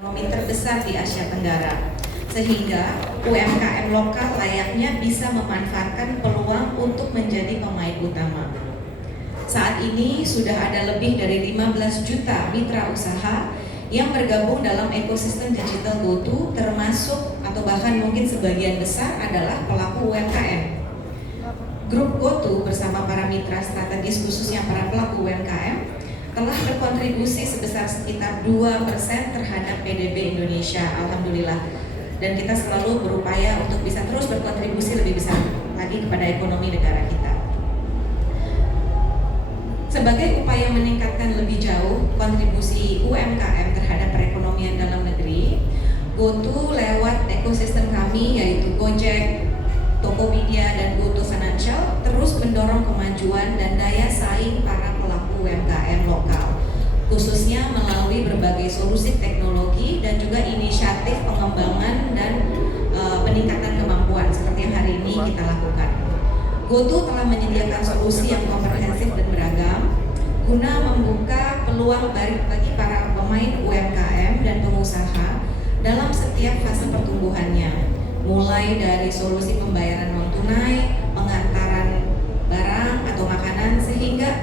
Ekonomi terbesar di Asia Tenggara, sehingga UMKM lokal layaknya bisa memanfaatkan peluang untuk menjadi pemain utama. Saat ini sudah ada lebih dari 15 juta mitra usaha yang bergabung dalam ekosistem digital GoTo, termasuk atau bahkan mungkin sebagian besar adalah pelaku UMKM. Grup GoTo bersama para mitra strategis khususnya para pelaku UMKM telah berkontribusi sebesar sekitar 2% terhadap PDB Indonesia, alhamdulillah. Dan kita selalu berupaya untuk bisa terus berkontribusi lebih besar lagi kepada ekonomi negara kita. Sebagai upaya meningkatkan lebih jauh kontribusi UMKM terhadap perekonomian dalam negeri, GoTo lewat ekosistem kami yaitu Gojek, Tokopedia, dan GoTo Financial terus mendorong kemajuan dan daya saing para pelaku UMKM lokal, khususnya melalui berbagai solusi teknologi dan juga inisiatif pengembangan dan peningkatan kemampuan seperti yang hari ini kita lakukan. GoTo telah menyediakan solusi yang komprehensif dan beragam guna membuka peluang bagi para pemain UMKM dan pengusaha dalam setiap fase pertumbuhannya, mulai dari solusi pembayaran non tunai, pengantaran barang atau makanan,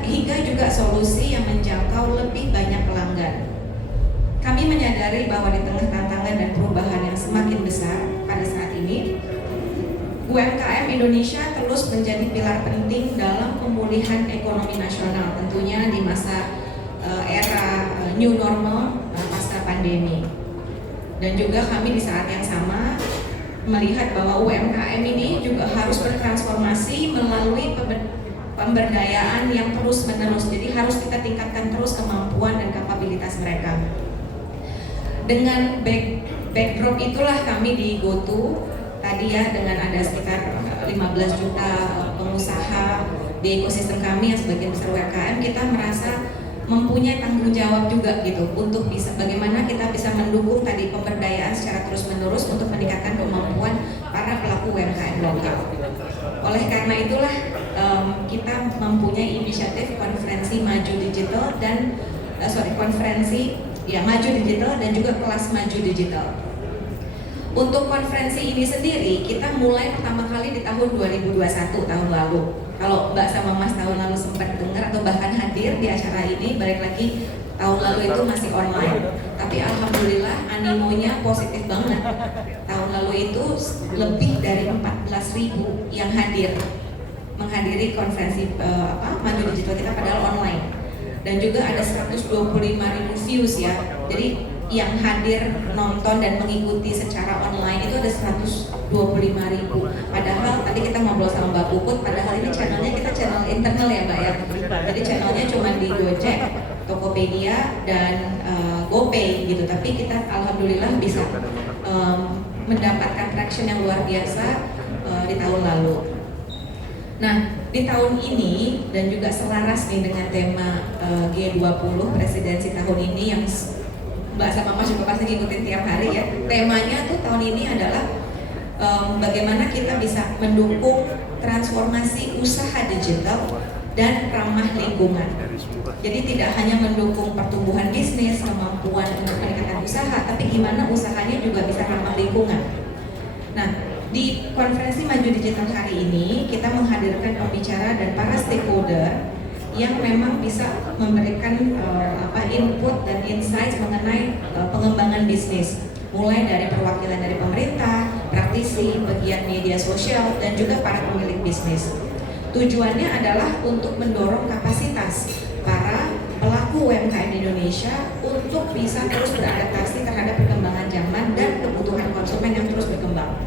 hingga juga solusi yang menjangkau lebih banyak pelanggan. Kami menyadari bahwa di tengah tantangan dan perubahan yang semakin besar pada saat ini, UMKM Indonesia terus menjadi pilar penting dalam pemulihan ekonomi nasional, tentunya di masa era new normal pasca pandemi. Dan juga kami di saat yang sama melihat bahwa UMKM ini juga harus bertransformasi melalui pemberdayaan yang terus-menerus. Jadi harus kita tingkatkan terus kemampuan dan kapabilitas mereka. Dengan backdrop itulah kami di GoTo tadi ya, dengan ada sekitar 15 juta pengusaha di ekosistem kami yang sebagian besar UMKM, kita merasa mempunyai tanggung jawab juga gitu untuk bisa bagaimana kita bisa mendukung tadi pemberdayaan secara terus-menerus untuk meningkatkan kemampuan para pelaku UMKM lokal. Oleh karena itulah kita mempunyai inisiatif konferensi Maju Digital dan Maju Digital dan juga kelas Maju Digital. Untuk konferensi ini sendiri kita mulai pertama kali di tahun 2021, tahun lalu. Kalau Mbak sama Mas tahun lalu sempat dengar atau bahkan hadir di acara ini, balik lagi tahun lalu itu masih online. Tapi alhamdulillah animonya positif banget. Tahun lalu itu lebih dari 14.000 yang menghadiri konferensi Maju Digital kita padahal online. Dan juga ada 125.000 views ya. Jadi yang hadir nonton dan mengikuti secara online itu ada 125.000. Padahal tadi kita ngobrol sama Mbak Puput, padahal ini channelnya kita channel internal ya Mbak ya. Jadi channelnya cuma di Gojek, Tokopedia, dan GoPay gitu. Tapi kita alhamdulillah bisa mendapatkan traction yang luar biasa di tahun lalu. Nah, di tahun ini dan juga selaras nih dengan tema G20 presidensi tahun ini yang Mbak sama Mas juga pasti ngikutin tiap hari ya. Temanya tuh tahun ini adalah bagaimana kita bisa mendukung transformasi usaha digital dan ramah lingkungan. Jadi tidak hanya mendukung pertumbuhan bisnis, kemampuan untuk meningkatkan usaha, tapi gimana usahanya juga bisa ramah lingkungan. Nah, di konferensi Maju Digital hari ini kita menghadirkan pembicara dan para stakeholder yang memang bisa memberikan input dan insight mengenai pengembangan bisnis, mulai dari perwakilan dari pemerintah, praktisi, bagian media sosial, dan juga para pemilik bisnis. Tujuannya adalah untuk mendorong kapasitas para pelaku UMKM Indonesia untuk bisa terus beradaptasi terhadap perkembangan zaman dan kebutuhan konsumen yang terus berkembang.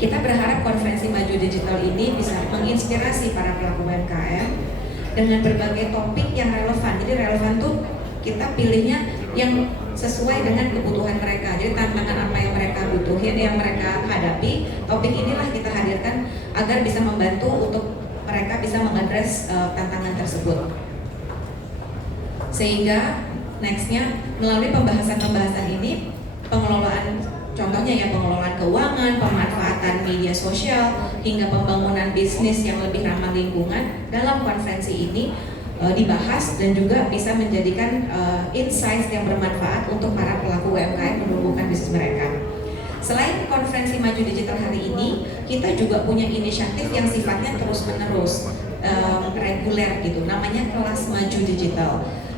Kita berharap konferensi Maju Digital ini bisa menginspirasi para pelaku UMKM dengan berbagai topik yang relevan. Jadi relevan tuh kita pilihnya yang sesuai dengan kebutuhan mereka. Jadi tantangan apa yang mereka butuhin, yang mereka hadapi, topik inilah kita hadirkan agar bisa membantu untuk mereka bisa mengadres tantangan tersebut. Sehingga nextnya melalui pembahasan ini pengelolaan, contohnya ya pengelolaan keuangan, pemanfaatan media sosial, hingga pembangunan bisnis yang lebih ramah lingkungan dalam konferensi ini dibahas dan juga bisa menjadikan insights yang bermanfaat untuk para pelaku UMKM mereka. Selain konferensi Maju Digital hari ini, kita juga punya inisiatif yang sifatnya terus-menerus, reguler gitu, namanya Kelas Maju Digital.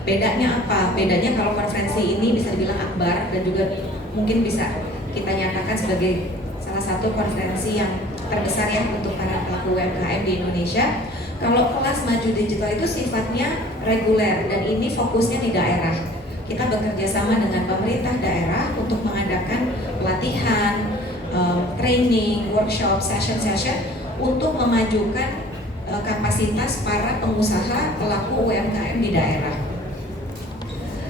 Bedanya apa? Bedanya kalau konferensi ini bisa dibilang akbar dan juga mungkin bisa kita nyatakan sebagai salah satu konferensi yang terbesar ya untuk para pelaku UMKM di Indonesia. Kalau Kelas Maju Digital itu sifatnya reguler dan ini fokusnya di daerah. Kita bekerja sama dengan pemerintah daerah untuk mengadakan pelatihan, training, workshop, session untuk memajukan kapasitas para pengusaha pelaku UMKM di daerah.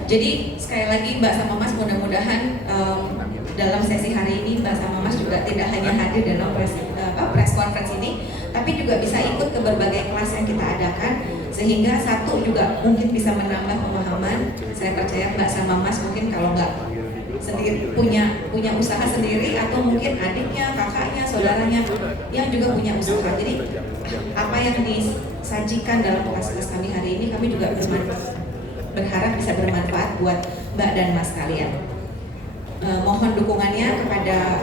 Jadi sekali lagi Mbak sama Mas, mudah-mudahan dalam sesi hari ini Mbak sama Mas juga tidak hanya hadir dalam press conference ini, tapi juga bisa ikut ke berbagai kelas yang kita adakan, sehingga satu juga mungkin bisa menambah pemahaman. Saya percaya Mbak sama Mas mungkin kalau nggak sendiri punya usaha sendiri, atau mungkin adiknya, kakaknya, saudaranya yang juga punya usaha. Jadi apa yang disajikan dalam kelas-kelas kami hari ini, kami juga berharap bisa bermanfaat buat Mbak dan Mas kalian. Mohon dukungannya kepada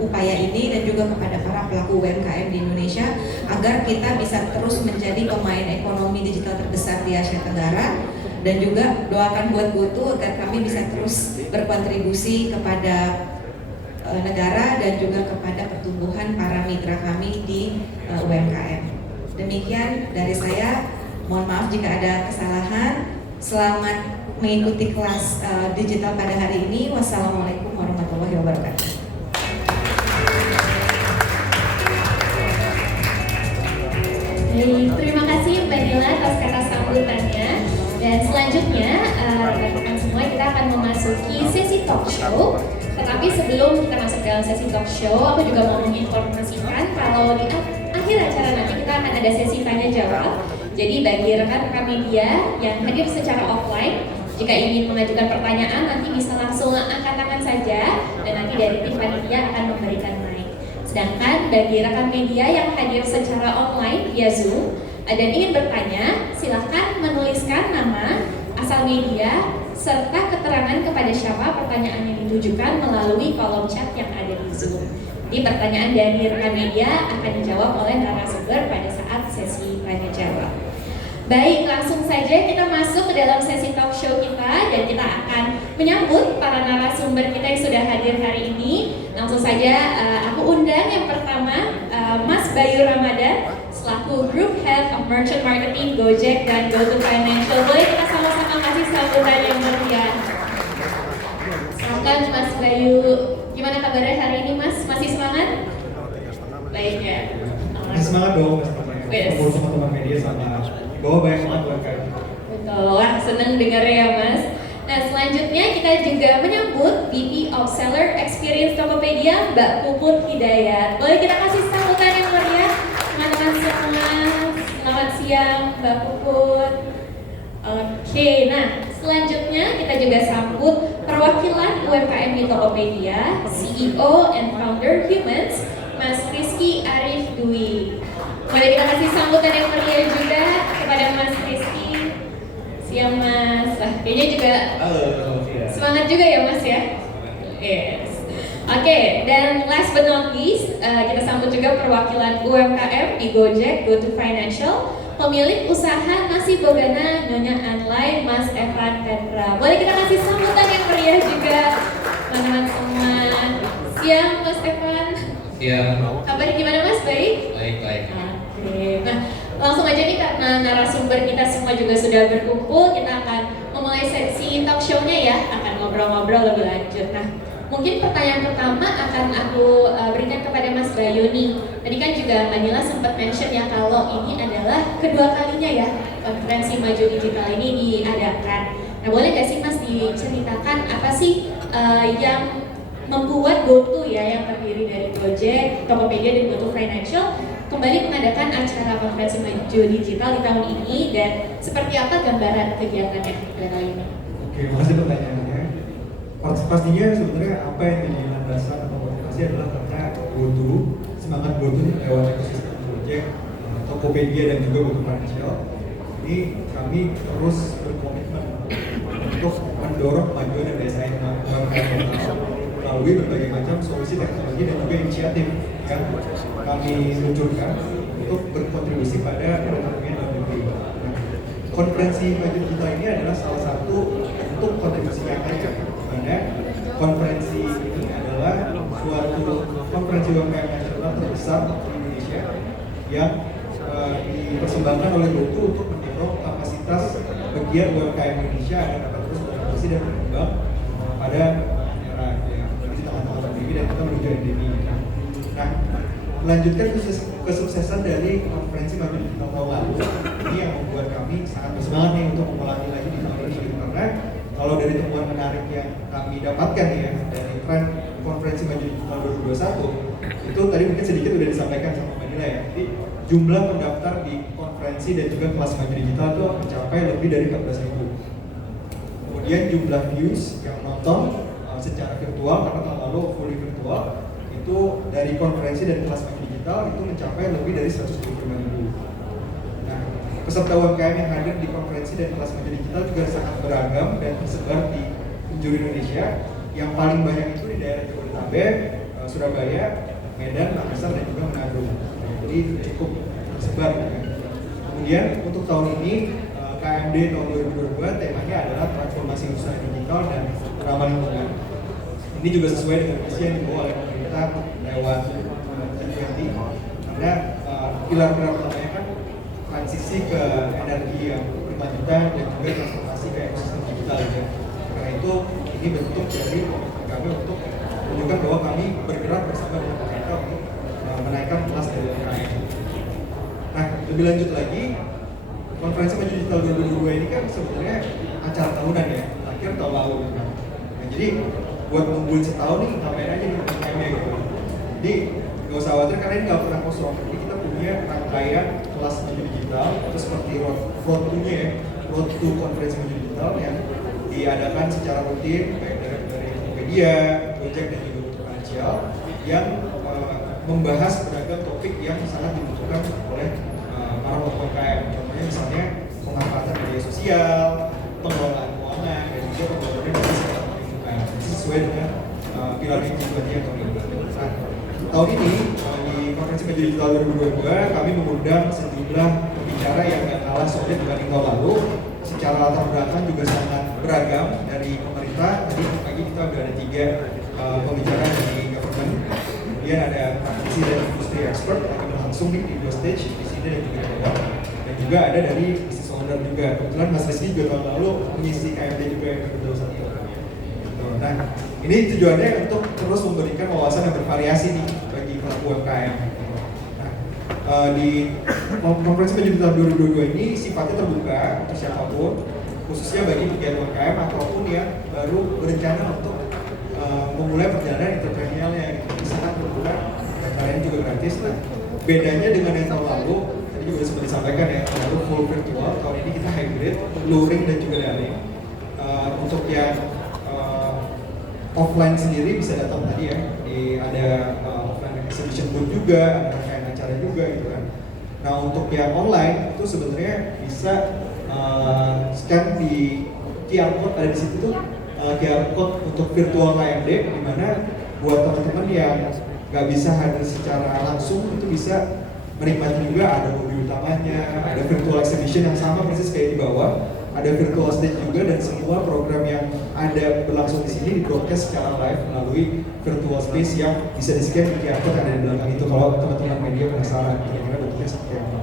upaya ini dan juga kepada para pelaku UMKM di Indonesia agar kita bisa terus menjadi pemain ekonomi digital terbesar di Asia Tenggara, dan juga doakan buat GoTo agar kami bisa terus berkontribusi kepada negara dan juga kepada pertumbuhan para mitra kami di UMKM. Demikian dari saya, mohon maaf jika ada kesalahan. Selamat mengikuti kelas digital pada hari ini. Wassalamualaikum warahmatullahi wabarakatuh. Baik, terima kasih Mbak Nila atas kata sambutannya. Dan selanjutnya rekan-rekan semua, kita akan memasuki sesi talk show. Tetapi sebelum kita masuk dalam sesi talk show, aku juga mau menginformasikan kalau di akhir acara nanti kita akan ada sesi tanya jawab. Jadi bagi rekan-rekan media yang hadir secara offline, jika ingin mengajukan pertanyaan nanti bisa langsung angkat tangan saja dan nanti dari tim panitia akan memberikan mic. Sedangkan bagi rekan media yang hadir secara online via Zoom dan ingin bertanya, silahkan menuliskan nama, asal media, serta keterangan kepada siapa pertanyaan yang ditujukan melalui kolom chat yang ada di Zoom. Jadi pertanyaan dari rekan media akan dijawab oleh narasumber pada saat sesi tanya jawab. Baik, langsung saja kita masuk ke dalam sesi talk show kita dan kita akan menyambut para narasumber kita yang sudah hadir hari ini. Langsung saja aku undang yang pertama Mas Bayu Ramadan selaku Group Head of Merchant Marketing Gojek dan GoTo Financial. Boleh kita sama-sama kasih sambutan yang meriah. Silakan Mas Bayu. Gimana kabarnya hari ini Mas? Masih semangat? Baik ya. Masih semangat dong Mas. Kumpul teman-teman media sama bawa banyak banget UMKM. Betul, wah seneng dengar ya Mas. Nah selanjutnya kita juga menyambut VP of Seller Experience Tokopedia Mbak Puput Hidayat. Boleh kita kasih sambutan yang meriah teman-teman semua. Selamat siang Mbak Puput. Oke, nah selanjutnya kita juga sambut perwakilan UMKM di Tokopedia, CEO and Founder Humans, Mas Rizky Arif Dwi. Boleh kita kasih sambutan yang meriah juga kepada Mas Rizky. Siang Mas. Kayaknya juga semangat juga ya Mas ya. Yes. Oke, dan last but not least kita sambut juga perwakilan UMKM di Gojek, GoTo Financial, pemilik usaha nasi bogana Nyonya Anlay, Mas Evan Petra. Boleh kita kasih sambutan yang meriah juga teman-teman semua. Siang Mas Evan. Siang. Kabarnya gimana Mas? Baik? Baik. Oke, nah langsung aja nih karena narasumber kita semua juga sudah berkumpul, kita akan memulai sesi talk show-nya ya, akan ngobrol-ngobrol lebih lanjut. Nah, mungkin pertanyaan pertama akan aku berikan kepada Mas Bayu nih. Tadi kan juga Mbak Nila sempat mention ya kalau ini adalah kedua kalinya ya konferensi Maju Digital ini diadakan. Nah, boleh nggak sih Mas diceritakan apa sih yang membuat GoTo ya yang terdiri dari Gojek, Tokopedia dan GoTo Financial kembali mengadakan acara konferensi Maju Digital di tahun ini, dan seperti apa gambaran kegiatannya pada kali ini? Oke, makasih pertanyaannya. Pastinya sebenarnya apa yang menjadi landasan atau motivasi adalah karena GoTo, semangat GoTo lewat ekosistem Gojek, Tokopedia dan juga GoTo Financial. Ini kami terus berkomitmen untuk mendorong kemajuan dan desa yang lokal melalui berbagai macam solusi teknologi dan juga inisiatif yang kami luncurkan untuk berkontribusi pada perekonomian dalam negeri. Nah, konferensi Maju Digital ini adalah salah satu bentuk kontribusi nyatanya, di mana konferensi ini adalah suatu konferensi UMKM nasional terbesar di Indonesia yang dipersembahkan oleh GoTo untuk mendorong kapasitas pegiat UMKM Indonesia agar dapat terus beradaptasi dan berkembang pada era ya, di tengah-tengah pandemi dan kita menuju endemi. Nah, melanjutkan kesuksesan dari konferensi Maju Digital tahun lalu, ini yang membuat kami sangat bersemangat nih untuk mengulangi lagi di tahun ini, karena kalau dari temuan menarik yang kami dapatkan ya dari tren konferensi Maju Digital 2021 itu tadi mungkin sedikit sudah disampaikan sama Mbak Nila ya. Jadi jumlah pendaftar di konferensi dan juga kelas Maju Digital itu mencapai lebih dari 14.000. Kemudian jumlah views yang nonton secara virtual karena tahun lalu fully virtual itu dari konferensi dan kelas Maju Digital itu mencapai lebih dari 125.000. Nah, peserta UMKM yang hadir di konferensi dan kelas Maju Digital juga sangat beragam dan tersebar di penjuru Indonesia. Yang paling banyak itu di daerah Jabodetabek, Surabaya, Medan, Makassar dan juga Manado. Jadi cukup tersebar. Ya. Kemudian untuk tahun ini KMD tahun 2022 temanya adalah transformasi usaha digital dan ramah lingkungan. Ini juga sesuai dengan misi yang dibawa oleh pemerintah lewat G20, karena pilar-pilar utamanya kan transisi ke energi yang berkelanjutan dan juga transformasi ke ekosistem digital ya. Karena itu ini bentuk dari kami untuk menunjukkan bahwa kami bergerak bersama dengan pemerintah untuk menaikkan kelas dari UMKM. Nah, lebih lanjut lagi, konferensi Maju Digital 2022 ini kan sebenarnya acara tahunan ya, akhir tahun lalu. Nah, jadi buat nungguin setahun nih ngapain aja nih UMKM-nya gitu. Jadi gak usah khawatir karena ini gak pernah kosong. Jadi kita punya rangkaian kelas Maju Digital itu seperti road to-nya ya, road to konferensi Maju Digital yang diadakan secara rutin baik dari Tokopedia, Gojek dan juga Financial yang membahas beragam topik yang sangat dibutuhkan oleh para UMKM. Contohnya misalnya pemanfaatan media sosial, pengelolaan keuangan dan juga pembangunan dari sektor lingkungan. Sesuai dengan pilar yang G20 tahun ini. Nah, tahun ini di konferensi Maju Digital 2022 kami mengundang sejumlah pembicara yang gak kalah solid dibanding tahun lalu. Secara latar belakang juga sangat beragam dari pemerintah. Tadi pagi kita udah ada 3 pembicara dari government. Kemudian ada praktisi dan industri expert yang berlangsung di 2 stage di sini dan juga di bawah. Dan juga ada dari business owner juga. Kebetulan Mas Rizky juga tahun lalu mengisi KMD juga yang ke-21. Nah, ini tujuannya untuk terus memberikan wawasan yang bervariasi nih bagi pelaku UMKM. Nah, di konferensi Maju Digital 2022 ini sifatnya terbuka untuk siapapun, khususnya bagi pegiat UMKM ataupun yang baru berencana untuk memulai perjalanan entrepreneurialnya. Gitu. Sangat terbuka, daftarnya juga gratis. Nah, bedanya dengan yang tahun lalu, tadi juga sempat disampaikan ya, tahun lalu full virtual, tahun ini kita hybrid, luring dan juga daring. Untuk yang offline sendiri bisa datang tadi ya, ada offline exhibition booth juga, ada rangkaian acara juga gitu kan. Nah untuk yang online itu sebenarnya bisa scan di QR code ada di situ tuh QR code untuk virtual KMD, di mana buat teman-teman yang nggak bisa hadir secara langsung itu bisa menikmati juga, ada mobil utamanya, ada virtual exhibition yang sama persis kayak di bawah, ada virtual stage juga, dan semua program yang ada berlangsung di sini di broadcast secara live melalui virtual space yang bisa di-scan di QR code ada di belakang itu kalau teman-teman media penasaran kira-kira bentuknya seperti apa.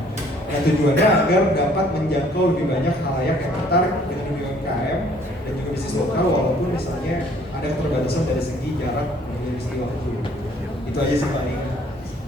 Nah tujuannya agar dapat menjangkau lebih banyak halayak yang tertarik dengan dunia UMKM dan juga bisnis lokal walaupun misalnya ada keterbatasan dari segi jarak dan dari segi waktu. Itu aja sih paling.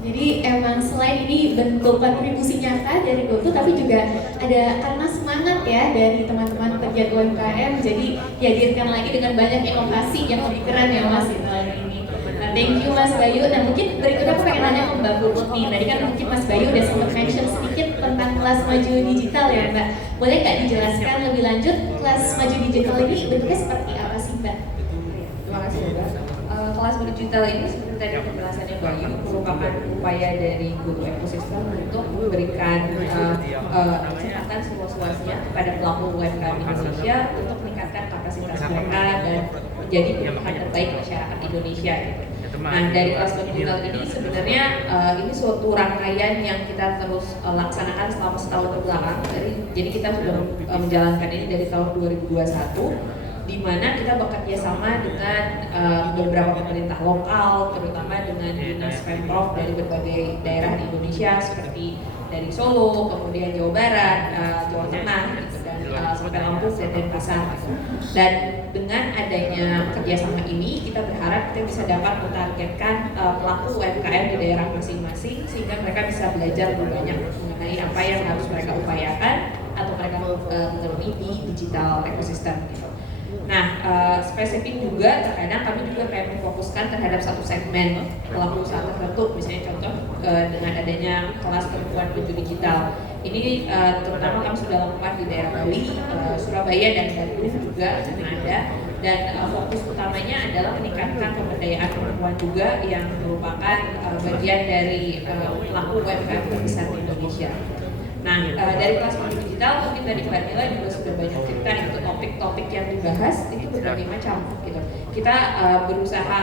Jadi emang selain ini bentuk kontribusi nyata dari GoTo, tapi juga ada karena semangat ya dari teman-teman pegiat UMKM, jadi dihadirkan lagi dengan banyak inovasi yang lebih keren ya Mas di tahun ini. Nah, thank you Mas Bayu. Nah mungkin berikutnya aku pengen nanya ke Mbak Puput nih. Tadi kan mungkin Mas Bayu udah sempat mention sedikit tentang kelas Maju Digital ya Mbak. Boleh nggak dijelaskan lebih lanjut kelas Maju Digital ini bentuknya seperti apa sih Mbak? Terima kasih Mbak. Kelas Maju Digital ini seperti tadi penjelasannya Bayu merupakan upaya dari GoTo Ecosystem untuk memberikan kesempatan seluas-luasnya kepada pelaku UMKM Indonesia untuk meningkatkan kapasitas mereka dan menjadi pilihan terbaik masyarakat Indonesia gitu. Nah dari kelas digital ini sebenarnya ini suatu rangkaian yang kita terus laksanakan selama setahun kebelakang. Jadi kita sudah menjalankan ini dari tahun 2021. Di mana kita bekerja sama dengan beberapa pemerintah lokal, terutama dengan dinas Pemprov dari berbagai daerah di Indonesia seperti dari Solo, kemudian Jawa Barat, Jawa Tengah, gitu, dan sampai Lampung dan Denpasar. Gitu. Dan dengan adanya kerjasama ini, kita berharap kita bisa dapat mentargetkan pelaku UMKM di daerah masing-masing sehingga mereka bisa belajar lebih banyak mengenai apa yang harus mereka upayakan atau mereka melalui di digital ekosistem. Gitu. Nah, spesifik juga terkadang kami juga kayak memfokuskan terhadap satu segmen pelaku usaha tertentu, misalnya contoh dengan adanya kelas perempuan peju digital. Ini terutama kami sudah lakukan di daerah Bali, Surabaya dan Bandung juga ada. Dan fokus utamanya adalah meningkatkan pemberdayaan perempuan juga yang merupakan bagian dari pelaku UMKM terbesar di Indonesia. Nah, dari kelas peju digital mungkin tadi Mbak Nila juga sudah banyak cerita itu topik-topik yang dibahas itu berbagai macam gitu. Kita berusaha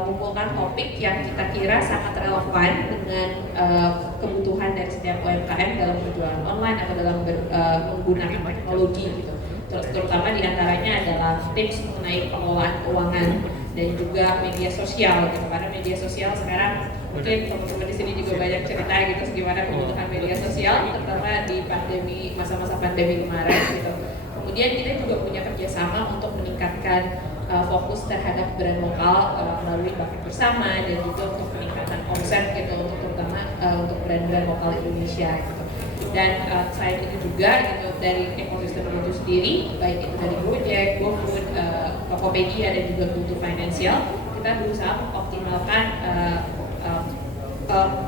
mengumpulkan topik yang kita kira sangat relevan dengan kebutuhan dari setiap UMKM dalam berjualan online atau dalam menggunakan teknologi gitu. Terutama diantaranya adalah tips mengenai pengelolaan keuangan dan juga media sosial gitu. Karena media sosial sekarang mungkin teman-teman di sini juga banyak cerita gitu gimana kebutuhan media sosial terutama di pandemi, masa-masa pandemi kemarin gitu. Kemudian kita juga punya kerjasama untuk meningkatkan fokus terhadap brand lokal melalui Bakat Bersama dan juga untuk peningkatan omset gitu untuk terutama untuk brand-brand lokal Indonesia gitu. Dan selain itu juga gitu dari ekosistem itu sendiri baik itu dari Gojek, GoFood, Tokopedia dan juga GoTo Financial kita berusaha mengoptimalkan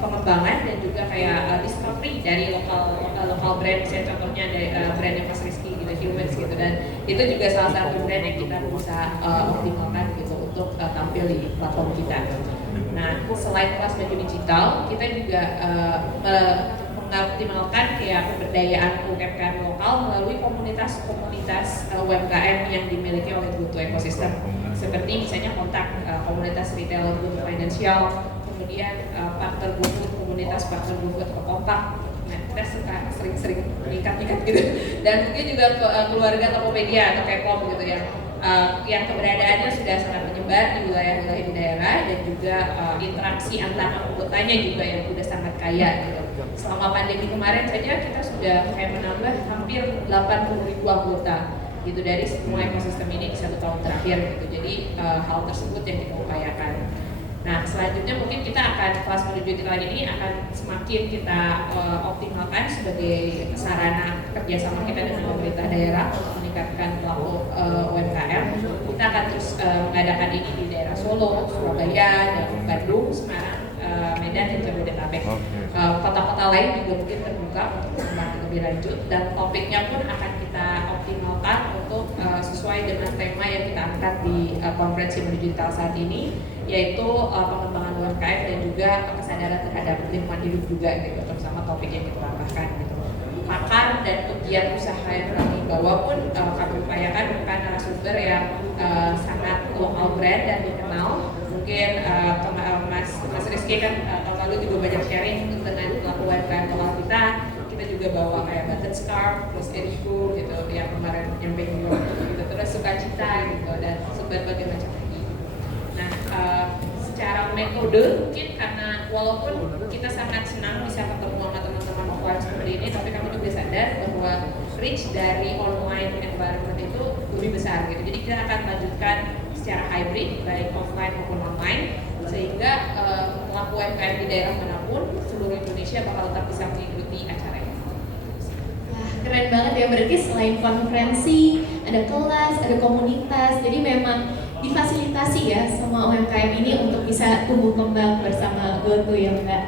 pengembangan dan juga kayak discovery dari lokal brand, misalnya contohnya dari brandnya Mas Rizky gitu, Humans gitu, dan itu juga salah satu brand yang kita bisa optimalkan gitu untuk tampil di platform kita. Nah, selain kelas peju digital, kita juga mengoptimalkan kayak pemberdayaan UMKM lokal melalui komunitas UMKM yang dimiliki oleh GoTo Ekosistem, seperti misalnya kontak komunitas retail GoTo Financial, kemudian partner GoFood, komunitas partner GoFood atau kompak. Nah, kita suka sering-sering meningkat gitu. Dan mungkin juga keluarga Tokopedia atau Kepom gitu yang keberadaannya sudah sangat menyebar di wilayah-wilayah di daerah dan juga interaksi antar anggotanya juga yang sudah sangat kaya gitu. Selama pandemi kemarin saja kita sudah kayak menambah hampir 80.000 anggota gitu dari semua ekosistem ini di 1 tahun terakhir gitu. Jadi hal tersebut yang kita upayakan. Nah, selanjutnya mungkin kita akan kelas menuju digital ini akan semakin kita optimalkan sebagai sarana kerjasama kita dengan pemerintah daerah untuk meningkatkan pelaku UMKM. Kita akan terus mengadakan ini di daerah Solo, Surabaya, dan Bandung, Semarang, Medan, dan Jabodetabek. Kota-kota lain juga mungkin terbuka untuk pengembangan lebih lanjut dan topiknya pun akan kita optimalkan untuk sesuai dengan tema yang kita angkat di konferensi menuju digital saat ini, yaitu pengembangan UMKM dan juga kesadaran terhadap lingkungan hidup juga gitu, bersama topik yang kita tambahkan gitu. Pakar dan pegiat usaha yang kami bawa pun kami upayakan bukan narasumber yang sangat lokal brand dan dikenal. Mungkin Mas Rizky kan tahun lalu juga banyak sharing dengan pelaku UMKM lokal kita. Kita juga bawa kayak Button Scarf, terus Erigo gitu yang kemarin nyampe New York gitu, terus Sukacita gitu dan berbagai macam lagi. Nah, secara metode mungkin karena walaupun kita sangat senang bisa ketemu sama teman-teman offline seperti ini, tapi kami juga sadar bahwa reach dari online environment itu lebih besar gitu. Jadi kita akan lanjutkan secara hybrid baik offline maupun online sehingga pelaku UMKM di daerah manapun seluruh Indonesia bakal tetap bisa mengikuti acara ini. Wah, keren banget ya, berarti selain konferensi ada kelas, ada komunitas, jadi memang difasilitasi ya sama UMKM ini untuk bisa tumbuh kembang bersama GoTo ya Mbak.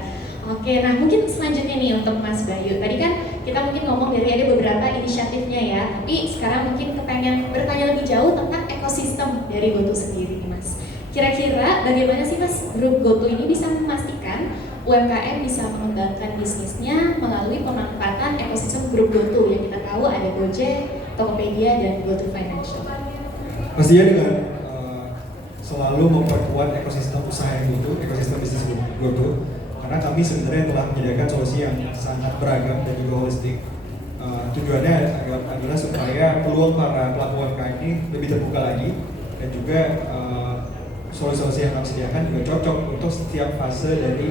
Oke, nah mungkin selanjutnya nih untuk Mas Bayu. Tadi kan kita mungkin ngomong dari ada beberapa inisiatifnya ya, tapi sekarang mungkin kepengen bertanya lebih jauh tentang ekosistem dari GoTo sendiri nih Mas. Kira-kira bagaimana sih Mas grup GoTo ini bisa memastikan UMKM bisa mengembangkan bisnisnya melalui pemanfaatan ekosistem grup GoTo yang kita tahu ada Gojek, Tokopedia, dan GoTo Financial? Pastinya dengan selalu memperkuat ekosistem usaha yang GoTo, ekosistem bisnis GoTo, karena kami sebenarnya telah menyediakan solusi yang sangat beragam dan juga holistik. Tujuannya adalah supaya peluang para pelaku UMKM ini lebih terbuka lagi, dan juga solusi-solusi yang kami sediakan juga cocok untuk setiap fase dari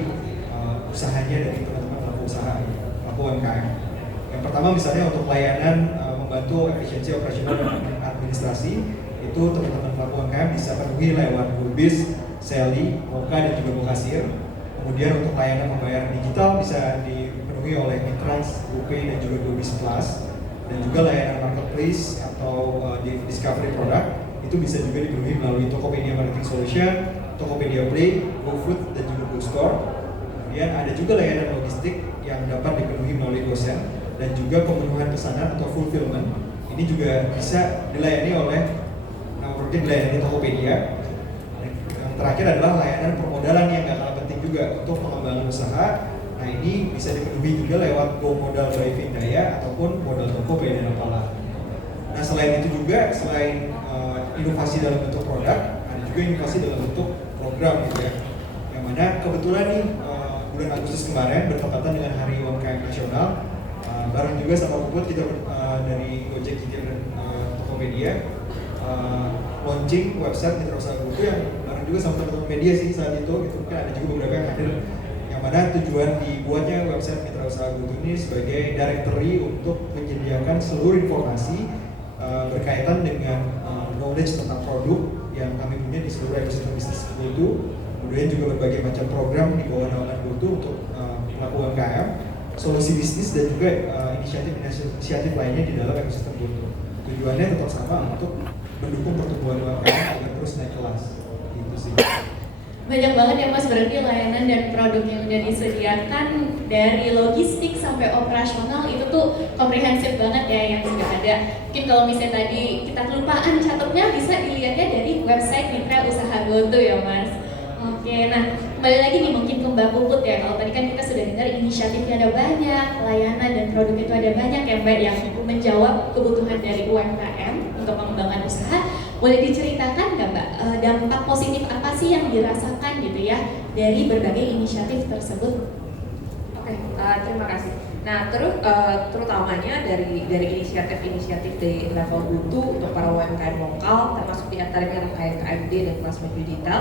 usahanya dari teman-teman pelaku usaha, pelaku UMKM. Yang pertama misalnya untuk layanan membantu efisiensi operasional dan administrasi, itu teman-teman pelaku UMKM bisa penuhi lewat GoBiz, Seli, Moka, dan juga GoKasir. Kemudian untuk layanan pembayaran digital bisa dipenuhi oleh Mitrans, GoPay, dan juga GoBiz Plus. Dan juga layanan marketplace atau discovery product itu bisa juga dipenuhi melalui Tokopedia Marketing Solution, Tokopedia Play, GoFood, dan juga GoStore. Kemudian ada juga layanan logistik yang dapat dipenuhi melalui GoSend, dan juga pemenuhan pesanan atau fulfillment. Ini juga bisa dilayani oleh dilayani Tokopedia. Yang terakhir adalah layanan permodalan yang gak kalah penting juga untuk pengembangan usaha. Nah ini bisa dipenuhi juga lewat GoModal by Vindaya ataupun modal toko by Danapala. Nah selain itu juga, selain inovasi dalam bentuk produk, ada juga inovasi dalam bentuk program gitu ya. Yang mana kebetulan nih bulan Agustus kemarin bertepatan dengan Hari UMKM Nasional, bareng juga sama Puput kita dari Gojek, Gigir, dan Tokopedia launching website Mitra Usaha GoTo yang bareng juga sama teman-teman media sih saat itu gitu. Mungkin ada juga beberapa yang hadir, yang mana tujuan dibuatnya website Mitra Usaha GoTo ini sebagai directory untuk menyediakan seluruh informasi berkaitan dengan knowledge tentang produk yang kami punya di seluruh ekosistem bisnis GoTo. Kemudian juga berbagai macam program di bawah naungan GoTo untuk pelaku UMKM, solusi bisnis, dan juga inisiatif lainnya di dalam ekosistem GoTo. Tujuannya tetap sama, untuk mendukung pertumbuhan UMKM agar terus naik kelas. Gitu sih. Banyak banget ya Mas, berarti layanan dan produk yang udah disediakan dari logistik sampai operasional itu tuh komprehensif banget ya yang sudah ada. Mungkin kalau misalnya tadi kita kelupaan catatnya, bisa dilihatnya dari website Mitra Usaha GoTo ya Mas. Oke, nah kembali lagi nih mungkin ke Mbak Puput ya. Kalau tadi kan kita sudah dengar inisiatifnya ada banyak, layanan dan produk itu ada banyak ya Mbak, yang menjawab kebutuhan dari UMKM untuk pengembangan usaha. Boleh diceritakan nggak Mbak, dampak positif apa sih yang dirasakan gitu ya dari berbagai inisiatif tersebut? Oke, terima kasih. Nah, terutamanya dari inisiatif-inisiatif di level GoTo untuk para UMKM lokal, termasuk di antaranya KMD dan Plasma Digital,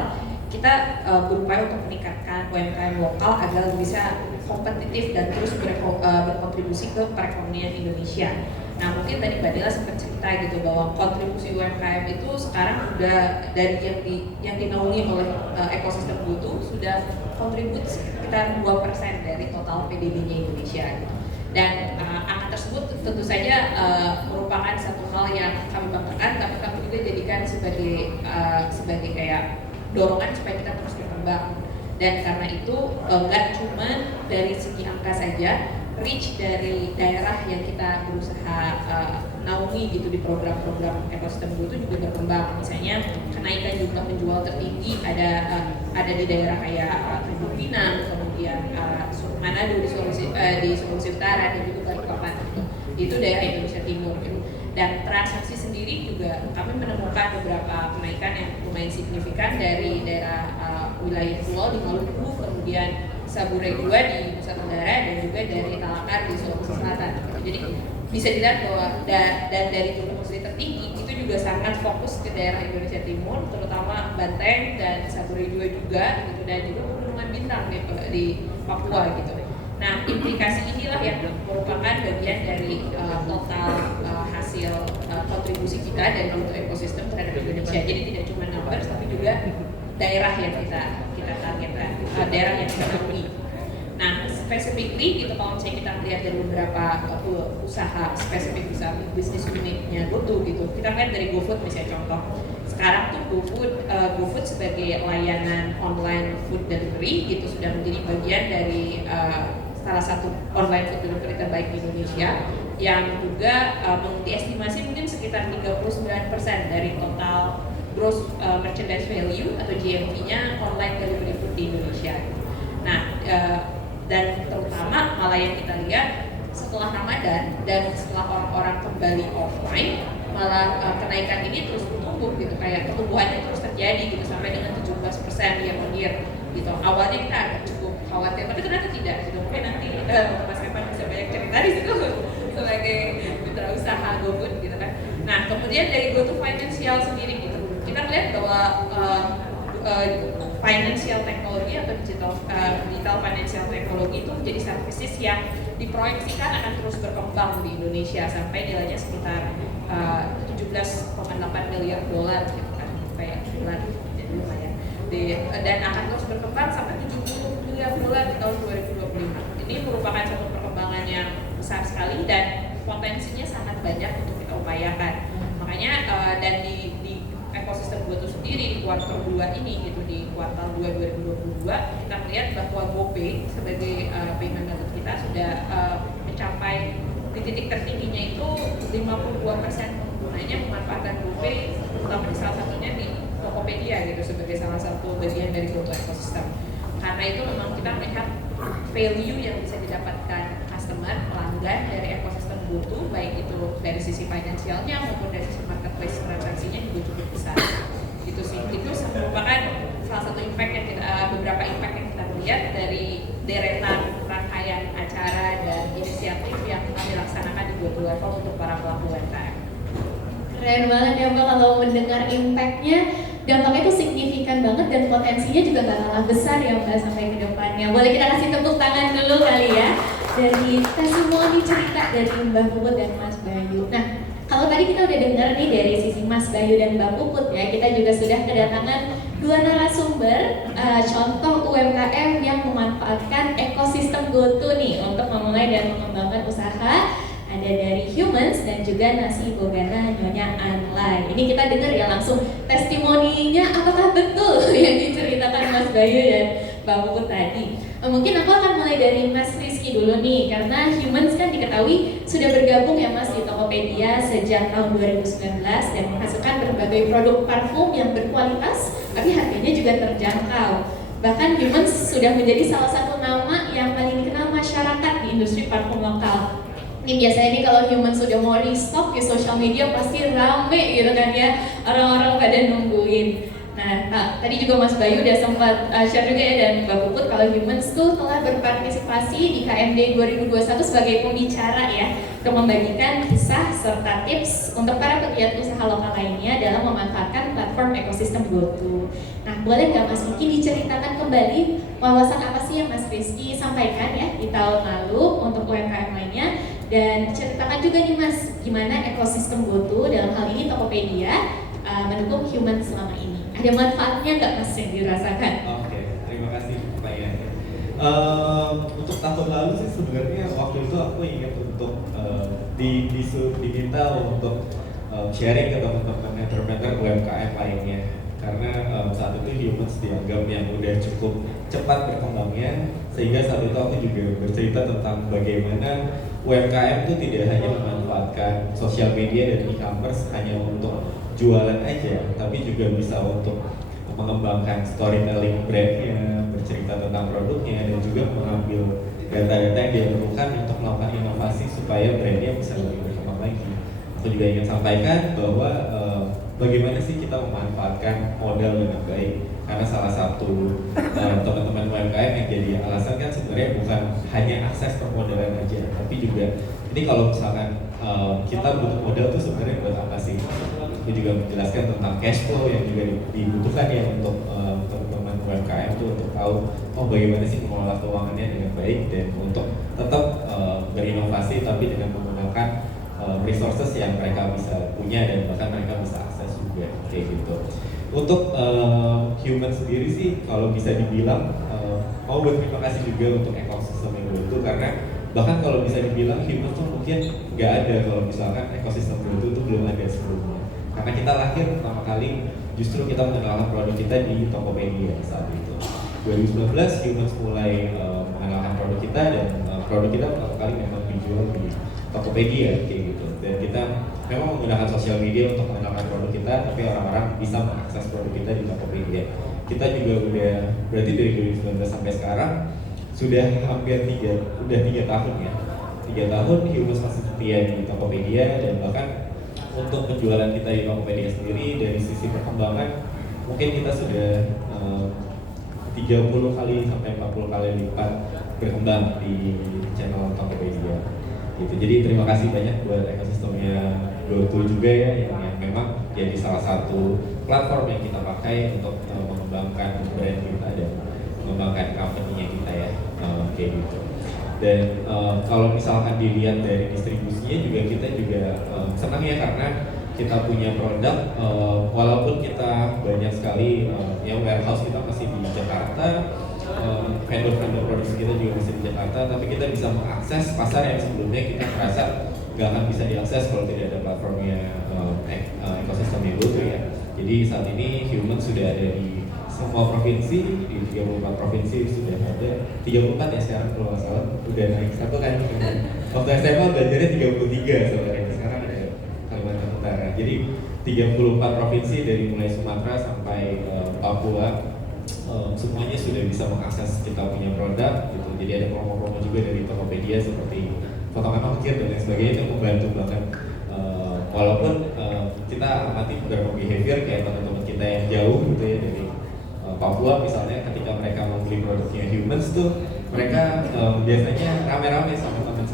kita berupaya untuk meningkatkan UMKM lokal agar bisa kompetitif dan terus berkontribusi ke perekonomian Indonesia. Nah mungkin tadi Mbak Dila sempat cerita gitu bahwa kontribusi UMKM itu sekarang sudah dari yang dinaungi oleh ekosistem GoTo sudah kontribusi sekitar 2% dari total PDB-nya Indonesia gitu. Dan angka tersebut tentu saja merupakan satu hal yang kami banggakan, tapi kami juga jadikan sebagai kayak dorongan supaya kita terus berkembang. Dan karena itu nggak cuma dari segi angka saja, reach dari daerah yang kita berusaha naungi gitu di program-program ekosistem GoTo juga berkembang. Misalnya kenaikan jumlah penjual tertinggi ada di daerah kayak Tanjung Pinang, kemudian Manado di Sulawesi Utara, dan juga Balikpapan gitu. Itu daerah Indonesia Timur gitu. Dan transaksi sendiri juga kami menemukan beberapa kenaikan yang lumayan signifikan dari daerah wilayah pulau di Maluku, kemudian Sabure 2 di Nusa Tenggara, dan juga dari Tarakan di Sulawesi Selatan. Jadi bisa dilihat bahwa dan dari jumlah posisi tertinggi itu juga sangat fokus ke daerah Indonesia Timur, terutama Banten dan Sabure 2 juga gitu, dan juga Pegunungan Bintang di Papua gitu. Nah, implikasi inilah yang merupakan bagian dari total hasil kontribusi kita dari untuk ekosistem terhadap Indonesia. Jadi tidak cuma numbers, tapi juga daerah yang kita targetkan, daerah yang kita naungi. Nah, specifically gitu, kalau misalnya kita lihat dari beberapa usaha spesifik usaha bisnis unitnya GoTo gitu, kita lihat dari GoFood misalnya contoh. Sekarang tuh GoFood sebagai layanan online food delivery gitu sudah menjadi bagian dari salah satu online food delivery terbaik di Indonesia, yang juga diestimasi mungkin sekitar 39% dari total gross merchandise value atau GMV-nya online delivery food di Indonesia. Nah, dan terutama malah yang kita lihat setelah Ramadan dan setelah orang-orang kembali offline, malah kenaikan ini terus bertumbuh gitu, kayak pertumbuhannya terus terjadi gitu sampai sampai dengan 17% year on year gitu. Awalnya kita agak cukup khawatir, tapi ternyata tidak gitu. Mungkin nanti Mas Evan bisa banyak cerita di situ sebagai mitra usaha GoFood gitu kan. Nah kemudian dari GoTo Financial sendiri gitu, kita melihat bahwa financial technology atau digital financial technology itu menjadi services yang diproyeksikan akan terus berkembang di Indonesia sampai nilainya sekitar 17,8 miliar dolar gitu kan, kayak bulan jadi lumayan. Dan akan terus berkembang sampai 70 miliar dolar di tahun 2025. Ini merupakan satu perkembangan yang besar sekali dan potensinya sangat banyak untuk kita upayakan. Makanya dan di ekosistem GoTo sendiri di kuartal 2 ini gitu, di kuartal 2 2022 kita melihat bahwa GoPay sebagai payment method kita sudah mencapai di titik tertingginya itu 52% penggunanya memanfaatkan GoPay, terutama di salah satunya di Tokopedia gitu sebagai salah satu bagian dari GoTo ekosistem. Karena itu memang kita melihat value yang bisa didapatkan customer pelanggan dari ekosistem GoTo, baik itu dari sisi finansialnya maupun dari sisi marketplace transaksinya juga cukup besar. Itu sih, itu merupakan salah satu impact yang beberapa impact yang kita lihat dari deretan rangkaian acara dan inisiatif yang kami laksanakan di GoTo level untuk para pelaku UMKM. Keren banget ya Mbak, kalau mendengar impact-nya, dampaknya itu signifikan banget dan potensinya juga gak kalah besar ya Mbak sampai ke depannya. Boleh kita kasih tepuk tangan dulu kali ya dari testimoni cerita dari Mbak Puput dan Mas Bayu. Nah, kalau tadi kita udah dengar nih dari sisi Mas Bayu dan Mbak Puput ya, kita juga sudah kedatangan dua narasumber contoh UMKM yang memanfaatkan ekosistem GoTo nih untuk memulai dan mengembangkan usaha. Ada dari Humans dan juga Nasi Bogana Nyonya Anlay. Ini kita dengar ya langsung testimoninya apakah betul yang diceritakan Mas Bayu dan Mbak Puput tadi. Mungkin aku akan mulai dari Mas Rizky dulu nih, karena Humans kan diketahui sudah bergabung ya Mas di Tokopedia sejak tahun 2019 dan menghasilkan berbagai produk parfum yang berkualitas tapi harganya juga terjangkau. Bahkan Humans sudah menjadi salah satu nama yang paling dikenal masyarakat di industri parfum lokal. Ini biasanya nih kalau Humans sudah mau restock di sosial media pasti rame gitu kan ya, orang-orang pada nungguin. Nah, tadi juga Mas Bayu udah sempat share juga ya dan Mbak Puput kalau Humans tuh telah berpartisipasi di KMD 2021 sebagai pembicara ya untuk membagikan kisah serta tips untuk para pegiat usaha lokal lainnya dalam memanfaatkan platform ekosistem GoTo. Nah, boleh nggak Mas Rizky diceritakan kembali wawasan apa sih yang Mas Rizky sampaikan ya di tahun lalu untuk UMKM lainnya, dan ceritakan juga nih Mas gimana ekosistem GoTo dalam hal ini Tokopedia mendukung Humans selama ini. Ada manfaatnya nggak Mas yang dirasakan? Oke, terima kasih Pak Ian. Untuk tahun lalu sih sebenarnya waktu itu aku ingat untuk diminta untuk sharing ke teman-teman entrepreneur UMKM lainnya, karena saat itu Humans dianggap yang udah cukup cepat berkembangnya, sehingga saat itu aku juga bercerita tentang bagaimana UMKM itu tidak hanya memanfaatkan sosial media dan e-commerce hanya untuk jualan aja, tapi juga bisa untuk mengembangkan storytelling brandnya, bercerita tentang produknya, dan juga mengambil data-data yang diperlukan untuk melakukan inovasi supaya brandnya bisa lebih berkembang lagi. Aku juga ingin sampaikan bahwa bagaimana sih kita memanfaatkan modal dengan baik, karena salah satu teman-teman UMKM yang jadi alasan kan sebenarnya bukan hanya akses permodalan aja, tapi juga ini kalau misalkan kita butuh modal tuh sebenarnya buat apa sih? Aku juga menjelaskan tentang cash flow yang juga dibutuhkan ya untuk teman-teman UMKM itu untuk tahu bagaimana sih mengelola keuangannya dengan baik dan untuk tetap berinovasi tapi dengan menggunakan resources yang mereka bisa punya dan bahkan mereka bisa akses juga kayak gitu. Untuk Human sendiri sih kalau bisa dibilang mau berterima kasih juga untuk ekosistem yang itu, karena bahkan kalau bisa dibilang Human tuh mungkin nggak ada kalau misalkan ekosistem itu belum ada sebelumnya. Karena kita lahir pertama kali justru kita mengenalkan produk kita di Tokopedia saat itu. 2019 Humans mulai mengenalkan produk kita dan produk kita pertama kali memang dijual di Tokopedia kayak gitu. Dan kita memang menggunakan sosial media untuk mengenalkan produk kita, tapi orang-orang bisa mengakses produk kita di Tokopedia. Kita juga udah berarti dari 2019 sampai sekarang sudah hampir 3 tahun ya. 3 tahun Humans masih setia di Tokopedia, dan bahkan untuk penjualan kita di Tokopedia sendiri dari sisi perkembangan mungkin kita sudah 30 kali sampai 40 kali lipat berkembang di channel Tokopedia gitu. Jadi terima kasih banyak buat ekosistemnya GoTo juga ya yang memang jadi salah satu platform yang kita pakai untuk mengembangkan brand kita dan mengembangkan company-nya kita ya, kayak gitu. Dan kalau misalkan dilihat dari distribusinya juga kita juga senang ya karena kita punya produk walaupun kita banyak sekali yang warehouse kita masih di Jakarta, vendor-vendor produksi kita juga masih di Jakarta, tapi kita bisa mengakses pasar yang sebelumnya kita merasa nggak akan bisa diakses kalau tidak ada platformnya ekosistemnya GoTo ya. Jadi saat ini Human sudah ada di semua provinsi, di 34 provinsi sudah ada, 34 ya sekarang kalau nggak salah, udah naik satu kan. Waktu SMA belajarnya 33 sebenarnya, sekarang ada Kalimantan Utara. Jadi 34 provinsi dari mulai Sumatera sampai Papua, semuanya sudah bisa mengakses kita punya produk gitu. Jadi ada promo-promo juga dari Tokopedia seperti potongan ongkir dan lain sebagainya itu membantu banget. Walaupun kita amati beberapa behavior kayak teman-teman kita yang jauh gitu ya dari Papua misalnya, ketika mereka membeli produknya Humans tuh mereka biasanya rame-rame sama teman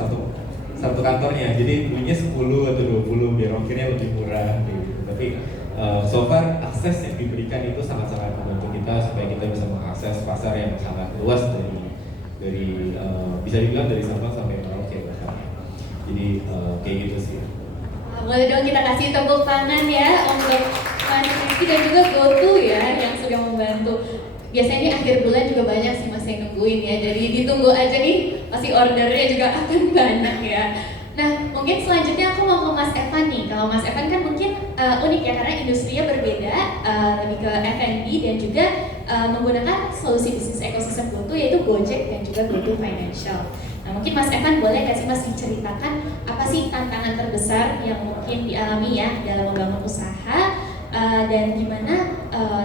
satu kantornya, jadi belinya 10 atau 20 biar ongkirnya lebih murah gitu. Tapi so far akses yang diberikan itu sangat-sangat membantu kita supaya kita bisa mengakses pasar yang sangat luas dari bisa dibilang dari Sabang sampai Merauke bahkan. Jadi kayak gitu sih. Boleh dong kita kasih tepuk tangan ya untuk Mas Rizky dan juga GoTo ya yang sudah membantu. Biasanya di akhir bulan juga banyak sih Mas yang nungguin ya, jadi ditunggu aja nih, pasti ordernya juga akan banyak ya. Nah mungkin selanjutnya aku mau ke Mas Evan nih. Kalau Mas Evan kan mungkin unik ya karena industrinya berbeda, lebih ke F&B dan juga menggunakan solusi bisnis ekosistem GoTo yaitu Gojek dan juga GoTo Financial. Nah mungkin Mas Evan boleh nggak sih Mas diceritakan apa sih tantangan terbesar yang mungkin dialami ya dalam membangun usaha dan gimana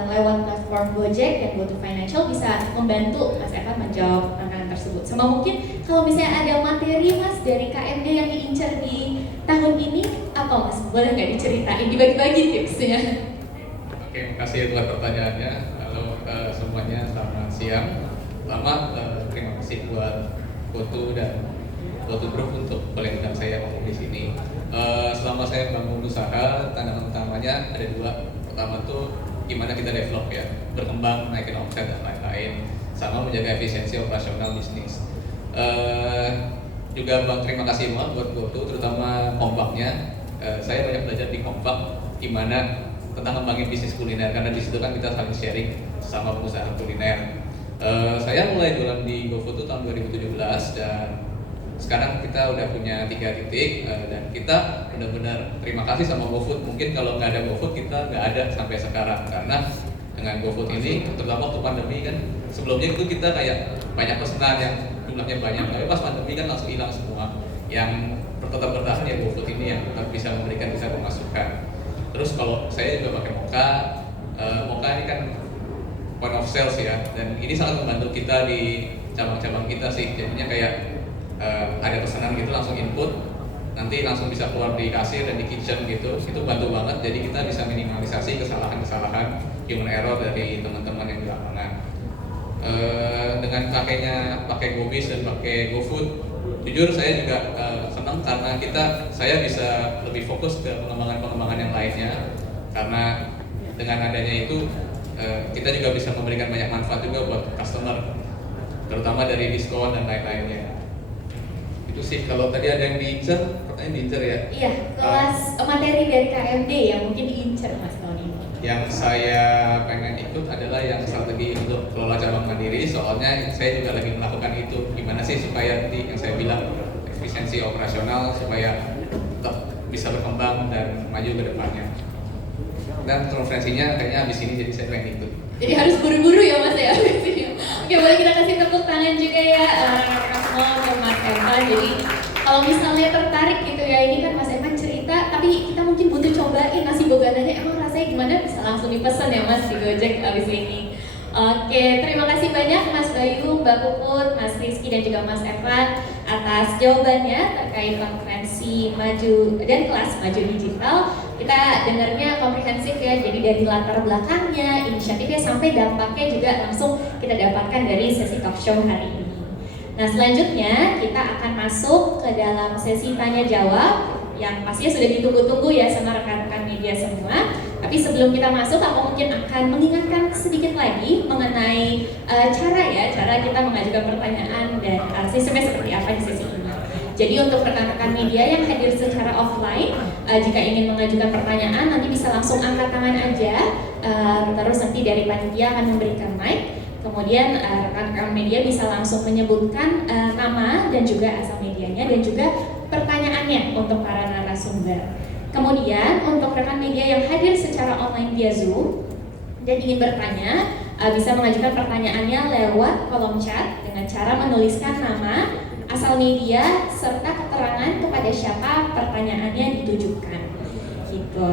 lewat platform Gojek dan GoTo Financial bisa membantu Mas Evan menjawab tantangan tersebut. Sama mungkin kalau misalnya ada materi Mas dari KMD yang diincar di tahun ini apa Mas? Boleh nggak diceritain, dibagi-bagi tipsnya? Oke, makasih buat pertanyaannya. Halo semuanya, selamat siang. Pertama terima kasih buat GoTo dan GoTo Group untuk boleh undang saya ngomong di sini. Selama saya bangun usaha, tantangan utamanya ada dua. Pertama tuh gimana kita develop ya, berkembang, naikin omset dan lain-lain, sama menjaga efisiensi operasional bisnis. Juga terima kasih banget buat GoTo, terutama Kompaknya. Saya banyak belajar di Kompak gimana tentang ngembangin bisnis kuliner, karena di situ kan kita saling sharing sama pengusaha kuliner. Saya mulai jualan di GoFood itu tahun 2017 dan sekarang kita udah punya 3 titik dan kita benar-benar terima kasih sama GoFood. Mungkin kalau nggak ada GoFood kita nggak ada sampai sekarang, karena dengan GoFood ini terutama waktu pandemi kan, sebelumnya itu kita kayak banyak pesanan yang jumlahnya banyak, tapi pas pandemi kan langsung hilang semua. Yang tetap bertahan ya GoFood ini yang tetap bisa memberikan bisa pemasukan. Terus kalau saya juga pakai Moka ini kan point of sales ya, dan ini sangat membantu kita di cabang-cabang kita sih. Jadinya kayak ada pesanan gitu langsung input, nanti langsung bisa keluar di kasir dan di kitchen gitu. Itu bantu banget, jadi kita bisa minimalisasi kesalahan-kesalahan human error dari teman-teman yang di lapangan. Dengan pakai GoBiz dan pakai GoFood, jujur saya juga senang karena saya bisa lebih fokus ke pengembangan yang lainnya, karena dengan adanya itu kita juga bisa memberikan banyak manfaat juga buat customer, terutama dari diskon dan lain-lainnya. Itu sih. Kalau tadi ada yang diincer, pertanyaan diincer ya? Iya, kelas materi dari KMD yang mungkin diincer Mas tahun ini. Yang saya pengen ikut adalah yang strategi untuk kelola cabang mandiri, soalnya saya juga lagi melakukan itu. Gimana sih supaya yang saya bilang efisiensi operasional supaya tetap bisa berkembang dan maju ke depannya. Dan konferensinya kayaknya habis ini, jadi saya pengen ikut. Jadi harus buru-buru ya Mas ya habis ini. Oke, boleh kita kasih tepuk tangan juga ya rekan-rekan semua untuk Mas Evan. Jadi kalau misalnya tertarik gitu ya, ini kan Mas Evan cerita, tapi kita mungkin butuh cobain nasi bogananya, emang rasanya gimana, bisa langsung dipesan ya Mas di Gojek abis ini. Oke, terima kasih banyak Mas Bayu, Mbak Puput, Mas Rizky dan juga Mas Evan atas jawabannya terkait konferensi Maju dan Kelas Maju Digital. kita dengarnya komprehensif ya, jadi dari latar belakangnya, inisiatifnya sampai dampaknya juga langsung kita dapatkan dari sesi talk show hari ini. Nah selanjutnya kita akan masuk ke dalam sesi tanya jawab yang pastinya sudah ditunggu-tunggu ya sama rekan-rekan media semua. Tapi sebelum kita masuk, aku mungkin akan mengingatkan sedikit lagi mengenai cara kita mengajukan pertanyaan dan sistemnya seperti apa di sesi ini. Jadi untuk rekan-rekan media yang hadir secara offline, jika ingin mengajukan pertanyaan nanti bisa langsung angkat tangan aja, terus nanti dari panitia akan memberikan mic. Kemudian rekan-rekan media bisa langsung menyebutkan nama dan juga asal medianya dan juga pertanyaannya untuk para narasumber. Kemudian untuk rekan media yang hadir secara online via Zoom dan ingin bertanya, bisa mengajukan pertanyaannya lewat kolom chat dengan cara menuliskan nama, asal media, serta keterangan kepada siapa pertanyaannya ditujukan. Gitu.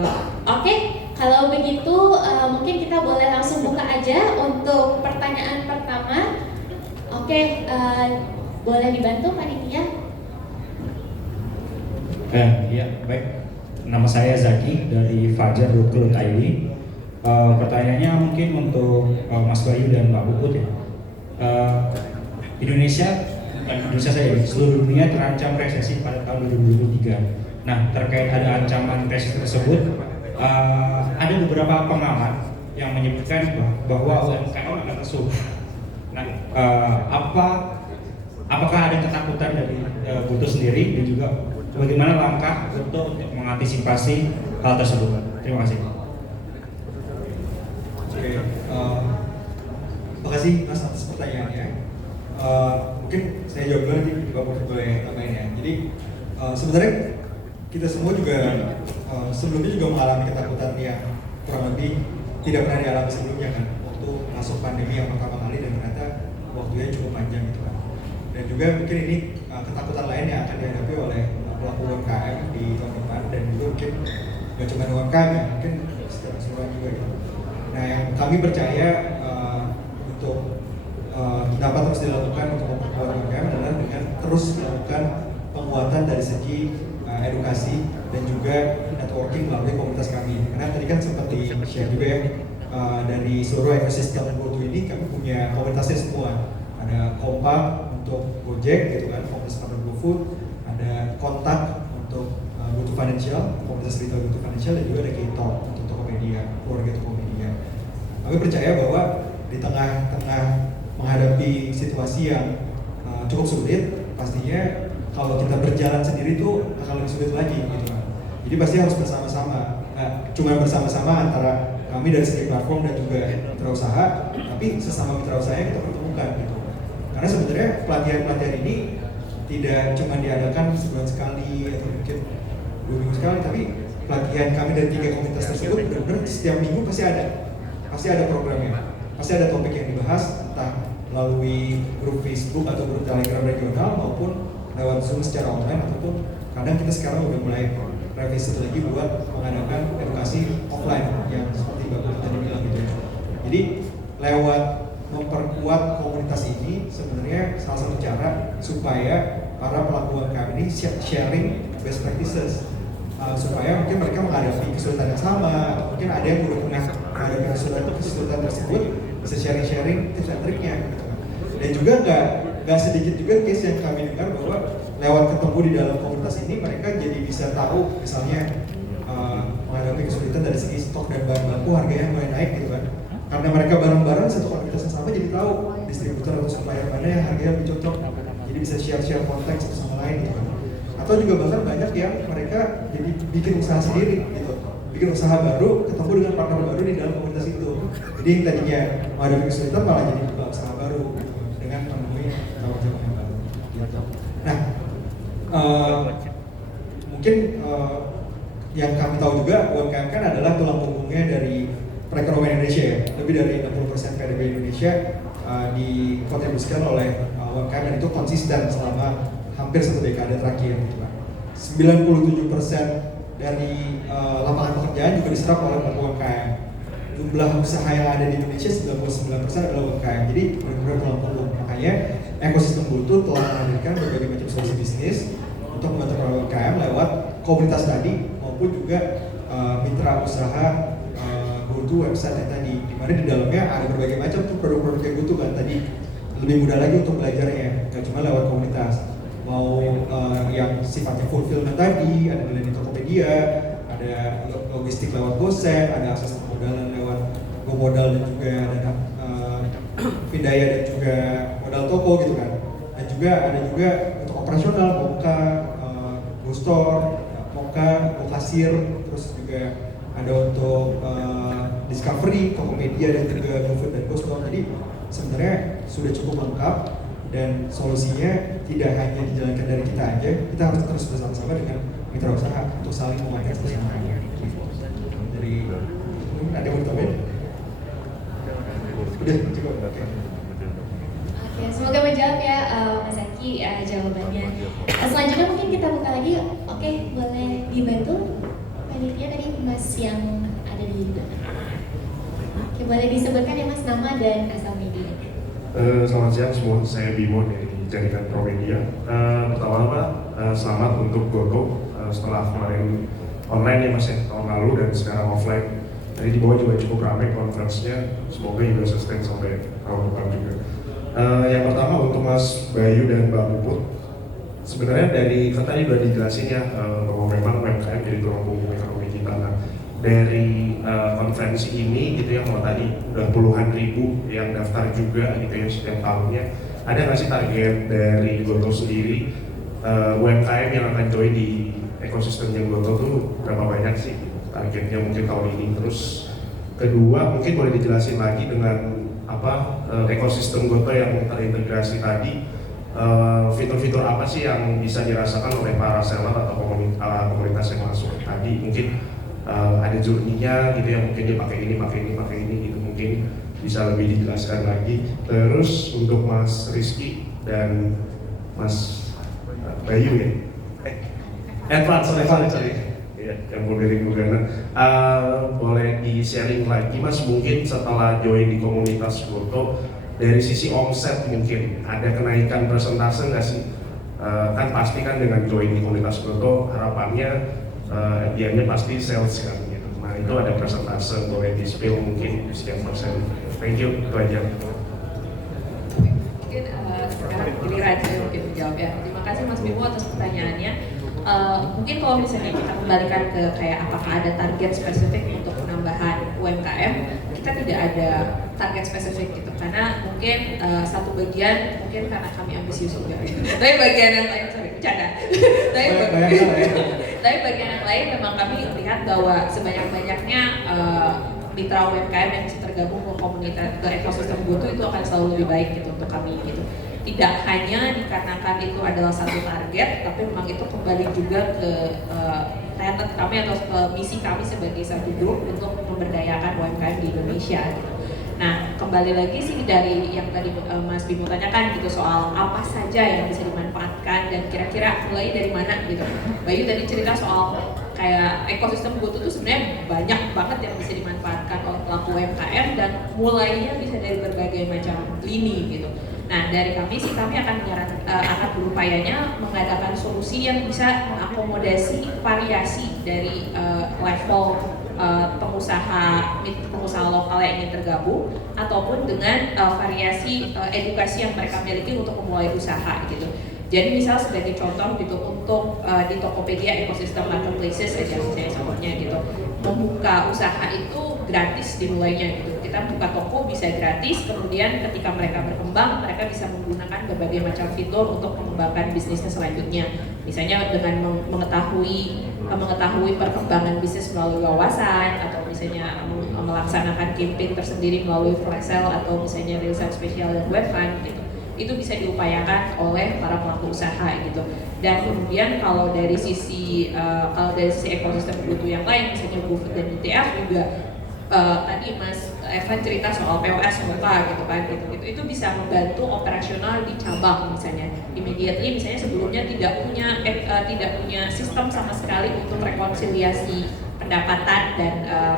Oke, kalau begitu mungkin kita boleh langsung buka aja untuk pertanyaan pertama. Oke, boleh dibantu panitia? Ya, baik. Nama saya Zaki dari Fajar Recruit ID. Pertanyaannya mungkin untuk Mas Bayu dan Mbak Puput ya. Indonesia saja, seluruh dunia terancam resesi pada tahun 2023. Nah, terkait ada ancaman resesi tersebut, ada beberapa pengamat yang menyebutkan bahwa UMKM akan lesu. Nah, apakah ada ketakutan dari Goto sendiri dan juga bagaimana langkah untuk mengantisipasi hal tersebut? Terima kasih. Oke, makasih Mas atas pertanyaannya. Mungkin saya jawab dulu nanti Bapak boleh tambahin ya. Jadi sebenarnya kita semua juga sebelumnya juga mengalami ketakutan yang kurang lebih tidak pernah dialami sebelumnya kan, waktu masuk pandemi yang pertama kali dan ternyata waktunya cukup panjang gitu kan. Dan juga mungkin ini ketakutan lain yang akan dihadapi oleh pelaku UMKM di tahun depan dan juga mungkin nggak cuma UMKM ya, mungkin secara keseluruhan juga gitu. Nah yang kami percaya untuk dapat terus dilakukan untuk memperkuat UMKM adalah dengan terus melakukan penguatan dari segi edukasi dan juga networking melalui komunitas kami. Karena tadi kan sempat di-share juga ya, dari seluruh ekosistem GoTo ini kami punya komunitasnya semua. Ada Kompak untuk Gojek gitu kan, komunitas partner GoFood, ada Kontak untuk GoTo Financial, komunitas retail GoTo Financial, dan juga ada K-Talk untuk Tokopedia, keluarga Tokopedia. Kami percaya bahwa di tengah-tengah menghadapi situasi yang cukup sulit, pastinya kalau kita berjalan sendiri itu akan lebih sulit lagi gitu kan. Jadi pasti harus bersama-sama, cuma bersama-sama antara kami dari segi platform dan juga mitra usaha, tapi sesama mitra usaha yang kita pertemukan gitu. Karena sebenarnya pelatihan-pelatihan ini tidak cuma diadakan sebulan sekali atau mungkin 2 minggu sekali, tapi pelatihan kami dari 3 komunitas tersebut benar-benar setiap minggu pasti ada programnya, pasti ada topik yang dibahas entah melalui grup Facebook atau grup Telegram regional maupun lewat Zoom secara online, ataupun kadang kita sekarang udah mulai revisi lagi buat mengadakan edukasi offline yang seperti Bapak tadi bilang gitu. Jadi lewat memperkuat komunitas ini sebenarnya salah satu cara supaya para pelaku UMKM ini sharing best practices, supaya mungkin mereka menghadapi kesulitan yang sama, atau mungkin ada yang udah pernah menghadapi kesulitan tersebut bisa sharing tips dan triknya gitu. Dan juga nggak sedikit juga case yang kami dengar bahwa lewat ketemu di dalam komunitas ini mereka jadi bisa tahu misalnya menghadapi kesulitan dari segi stok dan bahan baku harganya mulai naik gitu kan, karena mereka bareng-bareng satu komunitas yang sama jadi tahu distributor atau supplier mana yang harganya lebih cocok, jadi bisa share konteks satu sama lain gitu kan. Atau juga bahkan banyak yang mereka jadi bikin usaha sendiri gitu, bikin usaha baru ketemu dengan partner baru di dalam komunitas itu, jadi yang tadinya menghadapi kesulitan malah jadi buka usaha baru gitu, dengan menemui kawan-kawan yang baru gitu. Nah mungkin yang kami tahu juga UMKM kan adalah tulang punggungnya dari perekonomian Indonesia ya. Lebih dari 60% PDB Indonesia dikontribusikan oleh UMKM dan itu konsisten selama hampir 1 dekade terakhir gitu kan. 97% dari lapangan pekerjaan juga diserap oleh UMKM. Jumlah usaha yang ada di Indonesia 99% adalah UMKM. Jadi benar-benar tulang punggung. Makanya ekosistem GoTo telah menghadirkan berbagai macam solusi bisnis untuk membantu para UMKM lewat komunitas tadi maupun juga mitra usaha GoTo website yang tadi, di mana di dalamnya ada berbagai macam tuh produk-produk yang GoTo kan tadi, lebih mudah lagi untuk belajarnya, nggak cuma lewat komunitas. Mau yang sifatnya fulfillment tadi, ada nilai di Tokopedia, ada logistik lewat GoSend, ada akses pemodalan lewat GoModal dan juga ada Pindaya dan juga modal toko gitu kan. Dan juga ada juga untuk operasional, Moka, GoStore, Moka, GoKasir, terus juga ada untuk Discovery, Tokopedia dan juga GoFood dan GoStore. Jadi sebenarnya sudah cukup lengkap dan solusinya tidak hanya dijalankan dari kita aja, kita harus terus bersama-sama dengan mitra usaha untuk saling menguatkan bersama. Dari ada yang mau tambahin? Udah cukup. Oke. Oke, semoga menjawab ya Mas Zaki jawabannya. Selanjutnya mungkin kita buka lagi. Oke, boleh dibantu panitia tadi Mas yang ada di belakang. Oke, boleh disebutkan ya Mas nama dan asal media. Selamat siang semua, saya Bimo dari Jaringan Promedia. Pertama-tama selamat untuk GoTo setelah kemarin online ya Mas ya, tahun lalu dan sekarang offline. Tadi di bawah juga cukup ramai konferensinya, semoga juga sustain sampai tahun depan juga. Yang pertama untuk Mas Bayu dan Mbak Puput, sebenarnya dari kan tadi udah dijelasin ya bahwa memang UMKM jadi tulang punggung ekonomi kita. Nah, dari konferensi ini gitu ya, kalau tadi udah puluhan ribu yang daftar juga gitu ya setiap tahunnya, ada nggak sih target dari GoTo sendiri UMKM yang akan join di ekosistemnya GoTo tuh berapa banyak sih targetnya mungkin tahun ini? Terus kedua mungkin boleh dijelasin lagi dengan apa ekosistem GoTo yang terintegrasi tadi, fitur-fitur apa sih yang bisa dirasakan oleh para seller atau komunitas yang masuk tadi? Mungkin ada journey-nya gitu ya, mungkin dia pakai ini gitu, mungkin bisa lebih dijelaskan lagi. Terus untuk Mas Rizky dan Mas Bayu ya, Edward, sorry. Ya, yang dari Lugana, boleh di-sharing lagi Mas, mungkin setelah join di komunitas GoTo, dari sisi omset mungkin ada kenaikan persentase nggak sih? Kan pasti kan dengan join di komunitas GoTo harapannya biayanya pasti sales kan gitu. Nah itu ada persentase, boleh di-spill mungkin sekian persen. Thank you, itu aja. Mungkin sekarang giliran saya mungkin menjawab ya. Terima kasih Mas Bimo atas pertanyaannya. Mungkin kalau misalnya kita kembalikan ke kayak apakah ada target spesifik untuk penambahan UMKM, kita tidak ada target spesifik gitu, karena mungkin satu bagian mungkin karena kami ambisius juga tapi bagian yang lain, sorry bercanda tapi bagian yang lain memang kami lihat bahwa sebanyak-banyaknya mitra UMKM yang bisa tergabung ke komunitas, ke ekosistem GoTo itu akan selalu lebih baik gitu untuk kami gitu. Tidak hanya dikarenakan itu adalah satu target, tapi memang itu kembali juga ke tenet kami atau misi kami sebagai satu grup untuk memberdayakan UMKM di Indonesia gitu. Nah, kembali lagi sih dari yang tadi Mas Bimo tanyakan gitu soal apa saja yang bisa dimanfaatkan dan kira-kira mulai dari mana gitu. Bayu tadi cerita soal kayak ekosistem GoTo itu sebenarnya banyak banget yang bisa dimanfaatkan oleh pelaku UMKM dan mulainya bisa dari berbagai macam lini gitu. Nah, dari kami sih kami akan berupayanya mengadakan solusi yang bisa mengakomodasi variasi dari level pengusaha lokal yang ingin tergabung ataupun dengan variasi edukasi yang mereka miliki untuk memulai usaha gitu. Jadi misal sebagai contoh gitu untuk di Tokopedia ekosistem marketplaces aja saya contohnya gitu, membuka usaha itu gratis dimulainya gitu. Kita buka toko bisa gratis, kemudian ketika mereka berkembang mereka bisa menggunakan berbagai macam fitur untuk mengembangkan bisnisnya selanjutnya. Misalnya dengan mengetahui perkembangan bisnis melalui wawasan, atau misalnya melaksanakan campaign tersendiri melalui flash sale atau misalnya rilisan spesial dan web fund gitu. Itu bisa diupayakan oleh para pelaku usaha gitu. Dan kemudian kalau dari sisi ekosistem GoTo yang lain, misalnya GoFood dan UTF juga tadi Mas Evan cerita soal POS Moka gitu kan, itu bisa membantu operasional di cabang misalnya. Immediately misalnya sebelumnya tidak punya sistem sama sekali untuk rekonsiliasi pendapatan dan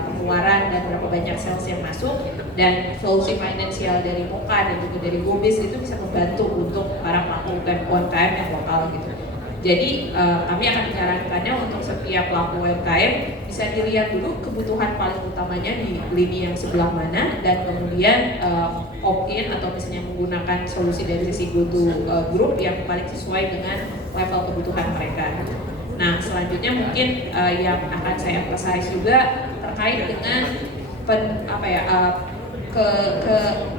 pengeluaran dan berapa banyak sales yang masuk, dan solusi finansial dari Moka dan juga dari GoBiz itu bisa membantu untuk para pelaku UMKM yang lokal gitu. Jadi kami akan menyarankannya untuk setiap pelaku UMKM bisa dilihat dulu kebutuhan paling utamanya di lini yang sebelah mana, dan kemudian opt-in atau misalnya menggunakan solusi dari sisi GoTo Group yang paling sesuai dengan level kebutuhan mereka. Nah, selanjutnya mungkin yang akan saya emphasize juga terkait dengan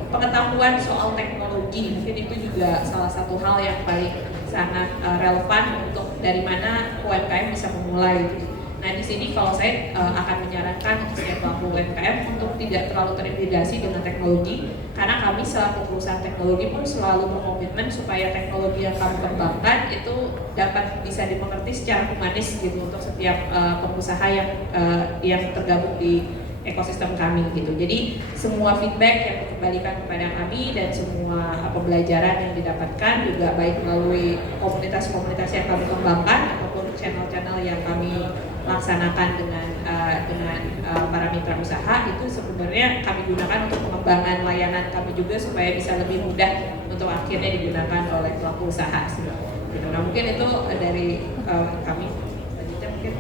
pengetahuan soal teknologi. Mungkin itu juga salah satu hal yang paling sangat relevan untuk dari mana UMKM bisa memulai. Nah, di sini kalau saya akan menyarankan untuk setiap pelaku UMKM untuk tidak terlalu terintegrasi dengan teknologi, karena kami selaku perusahaan teknologi pun selalu berkomitmen supaya teknologi yang kami kembangkan itu dapat bisa dimengerti secara humanis gitu untuk setiap pengusaha yang tergabung di ekosistem kami gitu. Jadi semua feedback yang dikembalikan kepada kami dan semua pembelajaran yang didapatkan juga baik melalui komunitas-komunitas yang kami kembangkan ataupun channel-channel yang kami laksanakan dengan para mitra usaha, itu sebenarnya kami gunakan untuk pengembangan layanan kami juga supaya bisa lebih mudah untuk akhirnya digunakan oleh pelaku usaha. Gitu. Nah, mungkin itu dari kami. Selanjutnya mungkin.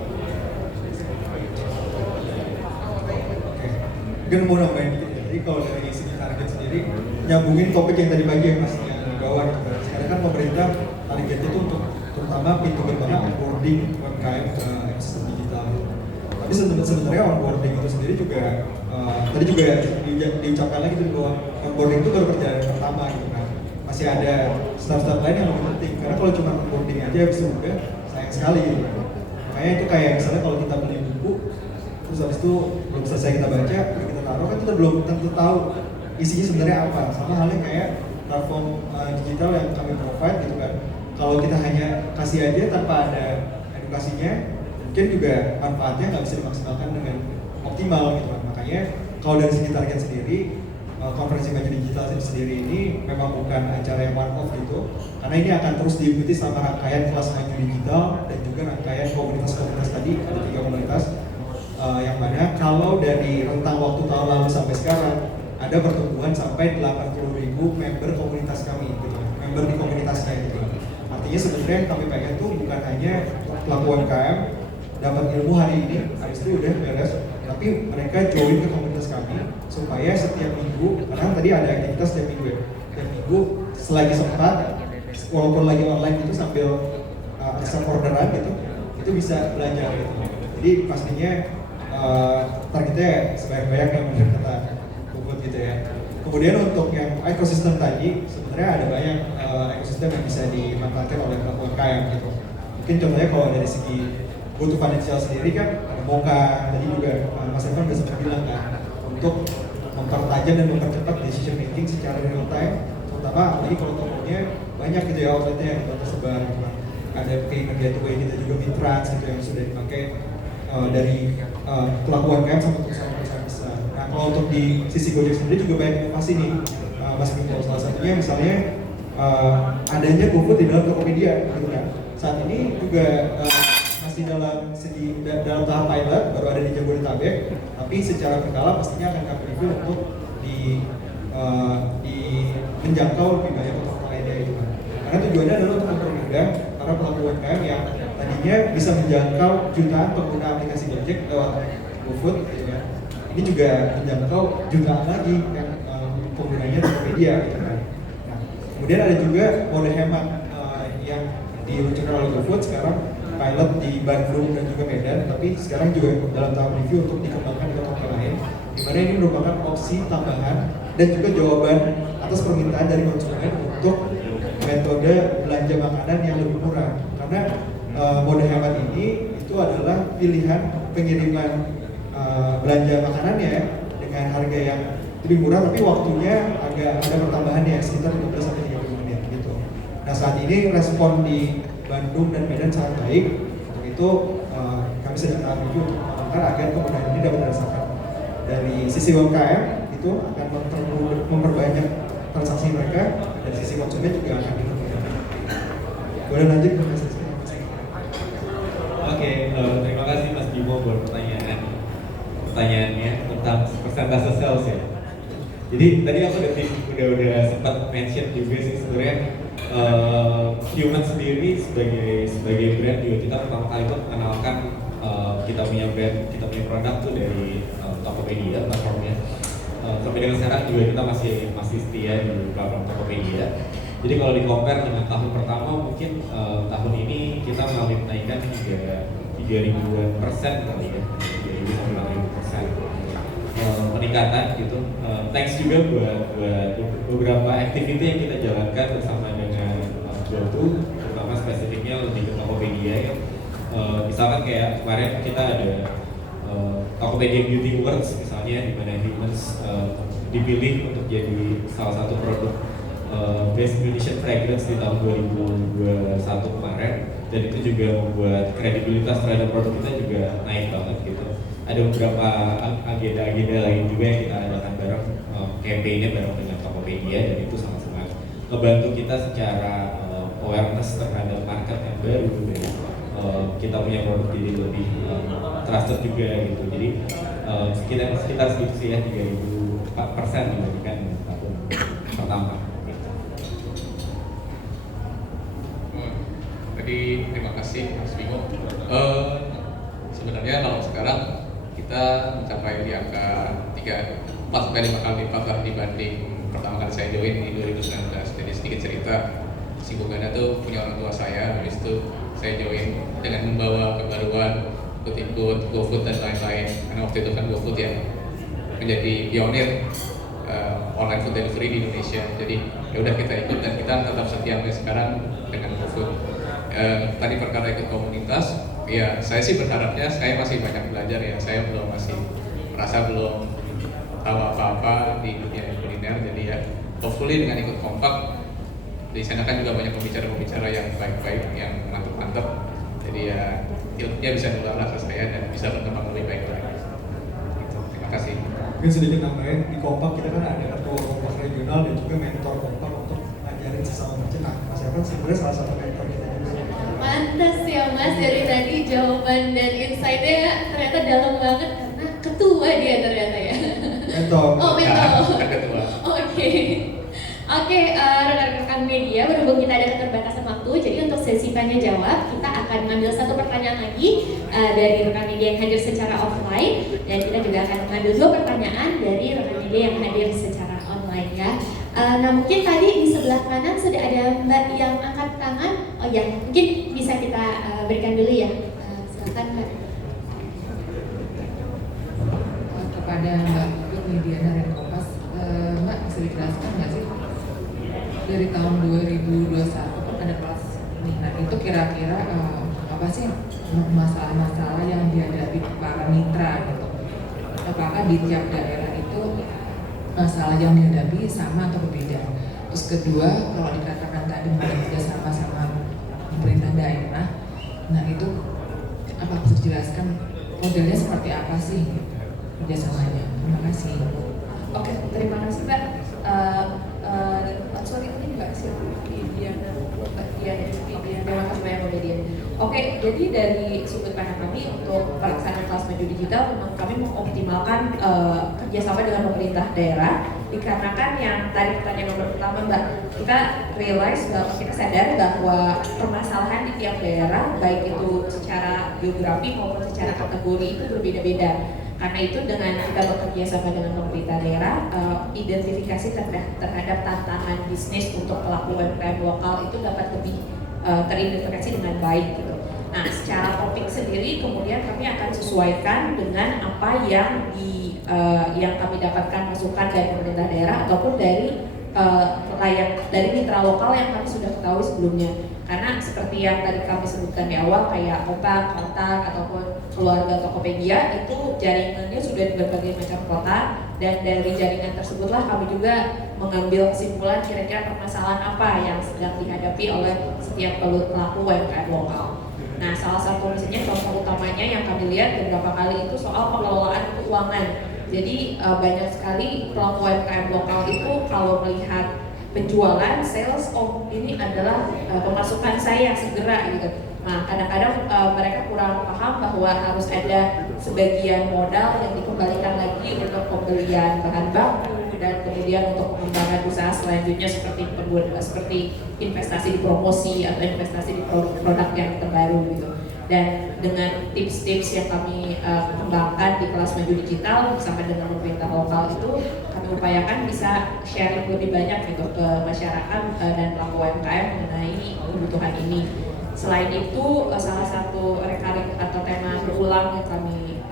Mungkin mau nambahin dikit ya. Jadi kalau dari segi target sendiri, nyambungin topik yang tadi pagi ya Mas yang bawah. Sekarang kan pemerintah targetnya itu untuk terutama pintu gerbang onboarding UMKM ke ekosistem digital. Tapi sebenarnya onboarding itu sendiri juga tadi juga diucapkan lagi tuh bahwa onboarding itu baru perjalanan pertama gitu kan. Masih ada step-step lain yang lebih penting. Karena kalau cuma onboarding aja habis itu udah sayang sekali gitu. Makanya itu kayak misalnya kalau kita beli buku terus habis itu belum selesai kita baca, kita taruh kan kita belum tentu tahu isinya sebenarnya apa. Sama halnya kayak platform digital yang kami provide gitu kan. Kalau kita hanya kasih aja tanpa ada edukasinya, mungkin juga manfaatnya nggak bisa dimaksimalkan dengan optimal gitu kan. Makanya kalau dari segi target sendiri, konferensi maju digital sendiri ini memang bukan acara yang one off gitu, karena ini akan terus diikuti sama rangkaian kelas maju digital dan juga rangkaian komunitas-komunitas tadi, ada 3 komunitas. Yang mana kalau dari rentang waktu tahun lalu sampai sekarang ada pertumbuhan sampai 80.000 member komunitas kami gitu, member di komunitasnya gitu. Artinya sebenarnya yang kami pengen tuh bukan hanya pelaku UMKM dapat ilmu hari ini, habis itu udah beres, tapi mereka join ke komunitas kami supaya setiap minggu, karena tadi ada aktivitas setiap minggu ya, setiap minggu selagi sempat, walaupun lagi online itu sambil asal orderan gitu, itu bisa belajar gitu. Jadi pastinya targetnya sebanyak-banyak yang benar kata Bubut gitu ya. Kemudian untuk yang ekosistem tadi, sebenarnya ada banyak ekosistem yang bisa dimanfaatkan oleh pelaku UMKM gitu. Mungkin contohnya kalau dari segi GoTo Financial sendiri kan ada Moka, tadi juga Mas Evan udah sempat bilang kan, untuk mempertajam dan mempercepat decision making secara real time, terutama apalagi kalau tokonya banyak gitu ya outletnya yang tersebar gitu kan. Ada payment gateway kita juga Mitrans gitu yang sudah dipakai dari pelaku UMKM sama perusahaan-perusahaan besar. Nah, kalau untuk di sisi Gojek sendiri juga banyak inovasi nih, Mas Miko. Salah satunya misalnya adanya GoFood di dalam Tokopedia, gitu kan. Saat ini juga masih dalam tahap pilot, baru ada di Jabodetabek, tapi secara berkala pastinya akan kami review untuk di menjangkau lebih banyak toko lainnya gitu kan. Karena tujuannya adalah untuk mempermudah para pelaku UMKM yang tadinya bisa menjangkau jutaan pengguna aplikasi Gojek lewat GoFood gitu kan. Ini juga menjangkau jutaan lagi yang penggunanya Tokopedia gitu kan. Nah, kemudian ada juga mode hemat yang diluncurkan oleh GoFood sekarang pilot di Bandung dan juga Medan, tapi sekarang juga dalam tahap review untuk dikembangkan ke kota lain, di mana ini merupakan opsi tambahan dan juga jawaban atas permintaan dari konsumen untuk metode belanja makanan yang lebih murah. Karena mode hemat ini itu adalah pilihan pengiriman belanja makanannya dengan harga yang lebih murah, tapi waktunya agak ada pertambahannya sekitar 15-30 menit gitu. Nah, saat ini respon di Bandung dan Medan sangat baik. Untuk itu kami sedang review untuk mengangkat agar kemudahan ini dapat dirasakan. Dari sisi UMKM itu akan memperbanyak transaksi mereka, dari sisi konsumen juga akan dipermudah. Boleh lanjut ke Mas Rizky? Oke, terima kasih Mas Bimo buat pertanyaannya tentang persentase sales ya. Jadi tadi aku udah sempat mention juga sih sebenarnya Human sendiri sebagai brand juga kita pertama kali tuh mengenalkan kita punya brand, kita punya produk tuh dari Tokopedia platformnya. Sampai dengan sekarang juga kita masih setia di platform Tokopedia. Jadi kalau di compare dengan tahun pertama mungkin tahun ini kita mengalami kenaikan hingga 3.000% kali ya, 3.000 sampai 6.000% peningkatan gitu. Thanks juga buat beberapa activity yang kita jalankan bersama dengan GoTo, terutama spesifiknya lebih ke Tokopedia ya. Misalkan kayak kemarin kita ada Tokopedia Beauty Awards misalnya, di mana Humans dipilih untuk jadi salah satu produk Best Indonesian Fragrance di tahun 2021 kemarin, dan itu juga membuat kredibilitas terhadap produk kita juga naik banget gitu. Ada beberapa agenda-agenda lain juga yang kita adakan bareng, campaign-nya bareng dengan Tokopedia, dan itu sangat-sangat membantu kita secara awareness terhadap market yang baru, dan kita punya produk jadi lebih trusted juga gitu. Jadi sekitar segitu sih ya, 3.004% dibandingkan tahun pertama. Jadi terima kasih Mas Bimo. Sebenarnya kalau sekarang kita mencapai di angka 4-5 kali lipat lah dibanding pertama kali saya join di 2019. Jadi sedikit cerita, singgungannya tuh punya orang tua saya, habis itu saya join dengan membawa kebaruan, ikut GoFood dan lain-lain. Karena waktu itu kan GoFood yang menjadi pionir online food delivery di Indonesia. Jadi ya udah kita ikut dan kita tetap setia sampai sekarang dengan GoFood. Tadi perkara ikut komunitas, ya saya sih berharapnya saya masih banyak belajar ya. Saya merasa belum tahu apa-apa di dunia kuliner. Jadi ya hopefully dengan ikut kompak di sana kan juga banyak pembicara-pembicara yang baik-baik, yang mantap-mantap. Jadi ya ilmunya bisa nular ke saya dan bisa berkembang lebih baik lagi. Gitu. Terima kasih. Mungkin sedikit nambahin, di kompak kita kan ada ketua kompak regional dan juga mentor kompak untuk ngajarin sesama merchant. Nah, Mas Evan sebenarnya salah satu mentor kita juga. Pantas ya Mas, dari tadi jawaban dan insight-nya ternyata dalam banget karena ketua dia ternyata ya. Mentor. Oh, mentor. Bukan ketua. Oke. Oke, rekan-rekan media, berhubung kita ada keterbatasan waktu, jadi untuk sesi tanya jawab kita akan mengambil satu pertanyaan lagi dari rekan media yang hadir secara offline, dan kita juga akan mengambil 2 pertanyaan dari rekan media yang hadir secara online ya. Nah mungkin tadi di sebelah kanan sudah ada Mbak yang angkat tangan. Oh ya, mungkin bisa kita berikan dulu ya. Silakan Mbak. Kepada Mbak Media dan Kompas, Mbak bisa dijelaskan nggak sih dari tahun 2021 kan ada kelas ini, nah itu kira-kira apa sih masalah-masalah yang dihadapi para mitra gitu? Apakah di tiap daerah itu masalah yang dihadapi sama atau berbeda? Terus kedua, kalau dikatakan tadi bekerja sama pemerintah daerah, nah itu apa bisa dijelaskan modelnya seperti apa sih kerjasamanya? Terima kasih. Oke, terima kasih Mbak. Sorry, ini Mbak Diana. Terima kasih banyak Mbak Diana. Oke, jadi dari sudut pandang kami untuk pelaksanaan kelas maju digital, memang kami mengoptimalkan kerjasama dengan pemerintah daerah. Dikarenakan yang tadi pertanyaan nomor pertama Mbak, kita realize bahwa kita sadar bahwa permasalahan di tiap daerah, baik itu secara geografi maupun secara kategori itu berbeda-beda. Karena itu dengan kita bekerja sama dengan pemerintah daerah, identifikasi terhadap tantangan bisnis untuk pelaku UMKM lokal itu dapat lebih teridentifikasi dengan baik gitu. Nah, secara topik sendiri kemudian kami akan sesuaikan dengan apa yang yang kami dapatkan masukan dari pemerintah daerah ataupun dari dari mitra lokal yang kami sudah ketahui sebelumnya. Karena seperti yang tadi kami sebutkan di awal kayak Kompak, Kontak ataupun keluarga Tokopedia itu jaringannya sudah di berbagai macam kota, dan dari jaringan tersebutlah kami juga mengambil kesimpulan kira-kira permasalahan apa yang sedang dihadapi oleh setiap pelaku UMKM lokal. Nah, salah satu misalnya contoh utamanya yang kami lihat beberapa kali itu soal pengelolaan keuangan. Jadi banyak sekali pelaku UMKM lokal itu kalau melihat penjualan, sales, oh ini adalah pemasukan saya segera gitu. Nah, kadang-kadang mereka kurang paham bahwa harus ada sebagian modal yang dikembalikan lagi untuk pembelian bahan baku dan kemudian untuk pengembangan usaha selanjutnya seperti investasi di promosi atau investasi di produk yang terbaru gitu. Dan dengan tips-tips yang kami kembangkan di kelas maju digital bersama dengan pemerintah lokal itu kami upayakan bisa sharing lebih banyak gitu ke masyarakat dan pelaku UMKM mengenai kebutuhan ini. Selain itu salah satu recurring atau tema berulang yang kami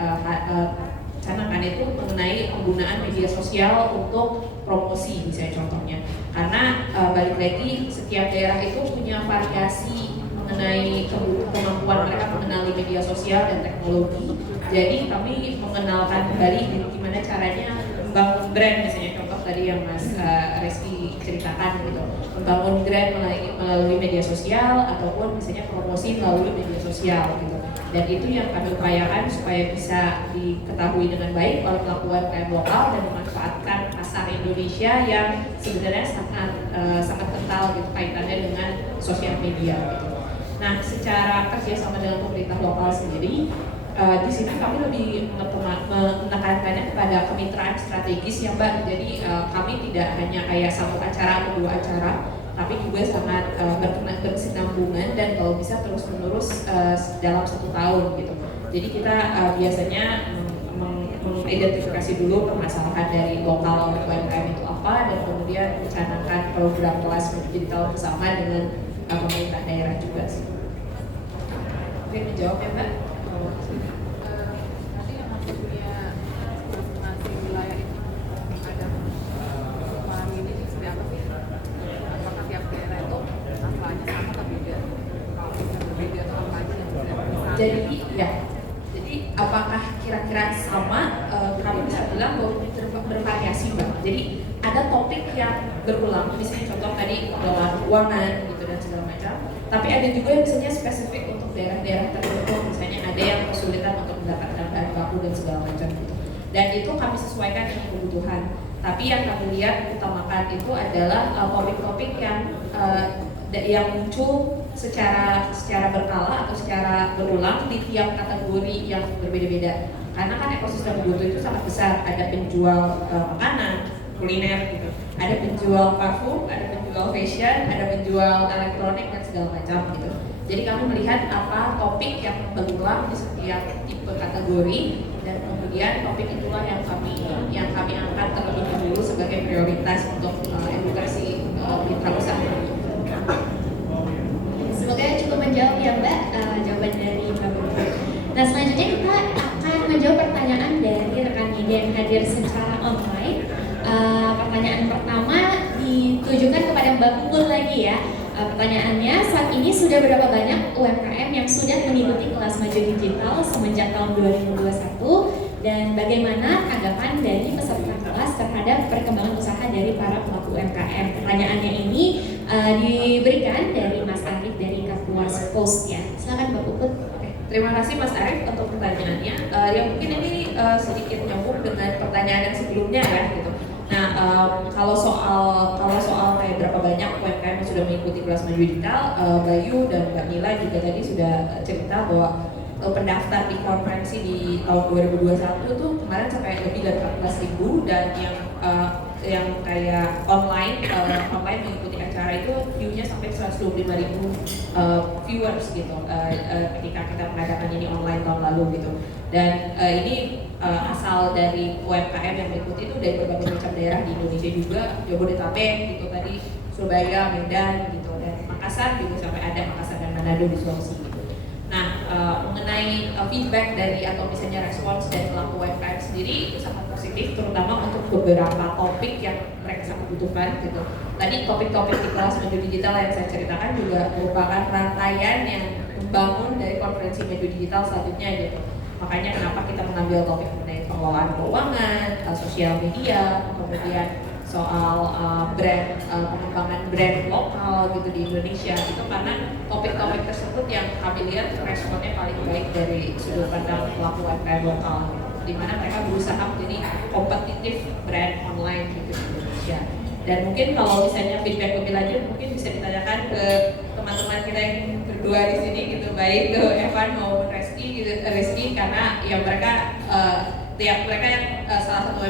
canangkan itu mengenai penggunaan media sosial untuk promosi misalnya contohnya. Karena balik lagi setiap daerah itu punya variasi mengenai kemampuan mereka mengenali media sosial dan teknologi. Jadi kami mengenalkan kembali gimana caranya membangun brand misalnya contoh tadi yang Mas Reski ceritakan gitu, membangun brand melalui media sosial ataupun misalnya promosi melalui media sosial gitu. Dan itu yang kami upayakan supaya bisa diketahui dengan baik oleh pelaku UMKM lokal dan memanfaatkan pasar Indonesia yang sebenarnya sangat kental gitu kaitannya dengan sosial media gitu. Nah, secara kerjasama dengan pemerintah lokal sendiri, di sini kami lebih menekankannya kepada kemitraan strategis ya Mbak. Jadi kami tidak hanya kayak satu acara atau dua acara, tapi juga sangat berkesinambungan dan kalau bisa terus-menerus dalam 1 tahun gitu. Jadi kita biasanya mengidentifikasi dulu permasalahan dari lokal UMKM itu apa dan kemudian mencanangkan program kelas digital bersama dengan pemerintah daerah juga sih. Mungkin menjawab ya Mbak? Nanti yang maksudnya masing-masing wilayah itu ada perubahan ini seperti apa sih? Apakah tiap daerah itu angkanya sama atau beda? Kalau misalnya berbeda atau angkanya yang bisa? Jadi apakah kira-kira sama? Kami bisa bilang bahwa bervariasi Mbak. Jadi ada topik yang berulang, misalnya contoh tadi pengelolaan keuangan gitu dan segala macam. Tapi ada juga yang misalnya spesifik untuk daerah-daerah tertentu, misalnya ada yang kesulitan untuk mendapatkan bahan baku dan segala macam gitu. Dan itu kami sesuaikan dengan kebutuhan. Tapi yang kami lihat utamakan itu adalah topik-topik yang muncul secara berkala atau secara berulang di tiap kategori yang berbeda-beda. Karena kan ekosistem GoTo itu sangat besar, ada penjual makanan, kuliner gitu, ada penjual parfum, ada penjual fashion, ada penjual elektronik dan segala macam gitu. Jadi kami melihat apa topik yang berulang di setiap tipe kategori dan kemudian topik itulah yang kami angkat terlebih dahulu sebagai prioritas untuk edukasi mitra usaha. Semoga cukup menjawab ya Mbak jawaban dari Mbak Putri. Nah selanjutnya kita akan menjawab pertanyaan dari rekan media yang hadir secara online. Pertanyaan pertama ditujukan kepada Mbak Pupul lagi ya. Pertanyaannya, saat ini sudah berapa banyak UMKM yang sudah mengikuti kelas maju digital semenjak tahun 2021 dan bagaimana tanggapan dari peserta kelas terhadap perkembangan usaha dari para pelaku UMKM? Pertanyaannya ini diberikan dari Mas Arif dari Kapuas Post ya. Silakan Mbak Puput. Terima kasih Mas Arif untuk pertanyaannya. Yang mungkin ini sedikit nyambung dengan pertanyaan yang sebelumnya ya gitu. Nah, kalau soal kayak berapa banyak UMKM yang sudah mengikuti kelas maju digital, Bayu dan Mbak Mila juga tadi sudah cerita bahwa pendaftar di konferensi di tahun 2021 tuh kemarin sampai lebih dari 14.000 dan yang kayak online mengikuti acara itu view-nya sampai 125.000 viewers gitu ketika kita mengadakan ini online tahun lalu gitu. Dan ini asal dari UMKM yang mengikuti itu dari berbagai macam daerah di Indonesia juga, Jabodetabek gitu tadi, Surabaya, Medan gitu, dan Makassar juga sampai ada Makassar dan Manado di Sulawesi gitu. Nah, mengenai feedback dari atau misalnya respons dari pelaku UMKM sendiri itu sangat positif, terutama untuk beberapa topik yang mereka sangat butuhkan gitu. Tadi topik-topik di kelas maju digital yang saya ceritakan juga merupakan rangkaian yang membangun dari konferensi maju digital selanjutnya gitu. Makanya kenapa kita mengambil topik mengenai pengelolaan keuangan, sosial media, kemudian soal pengembangan brand lokal gitu di Indonesia itu karena topik-topik tersebut yang kami lihat responnya paling baik dari sudut pandang pelaku UMKM lokal, di mana mereka berusaha menjadi kompetitif brand online gitu di Indonesia. Dan mungkin kalau misalnya feedback lebih lanjut mungkin bisa ditanyakan ke teman-teman kita yang berdua di sini gitu, baik ke Evan maupun Reski karena ya mereka yang salah satu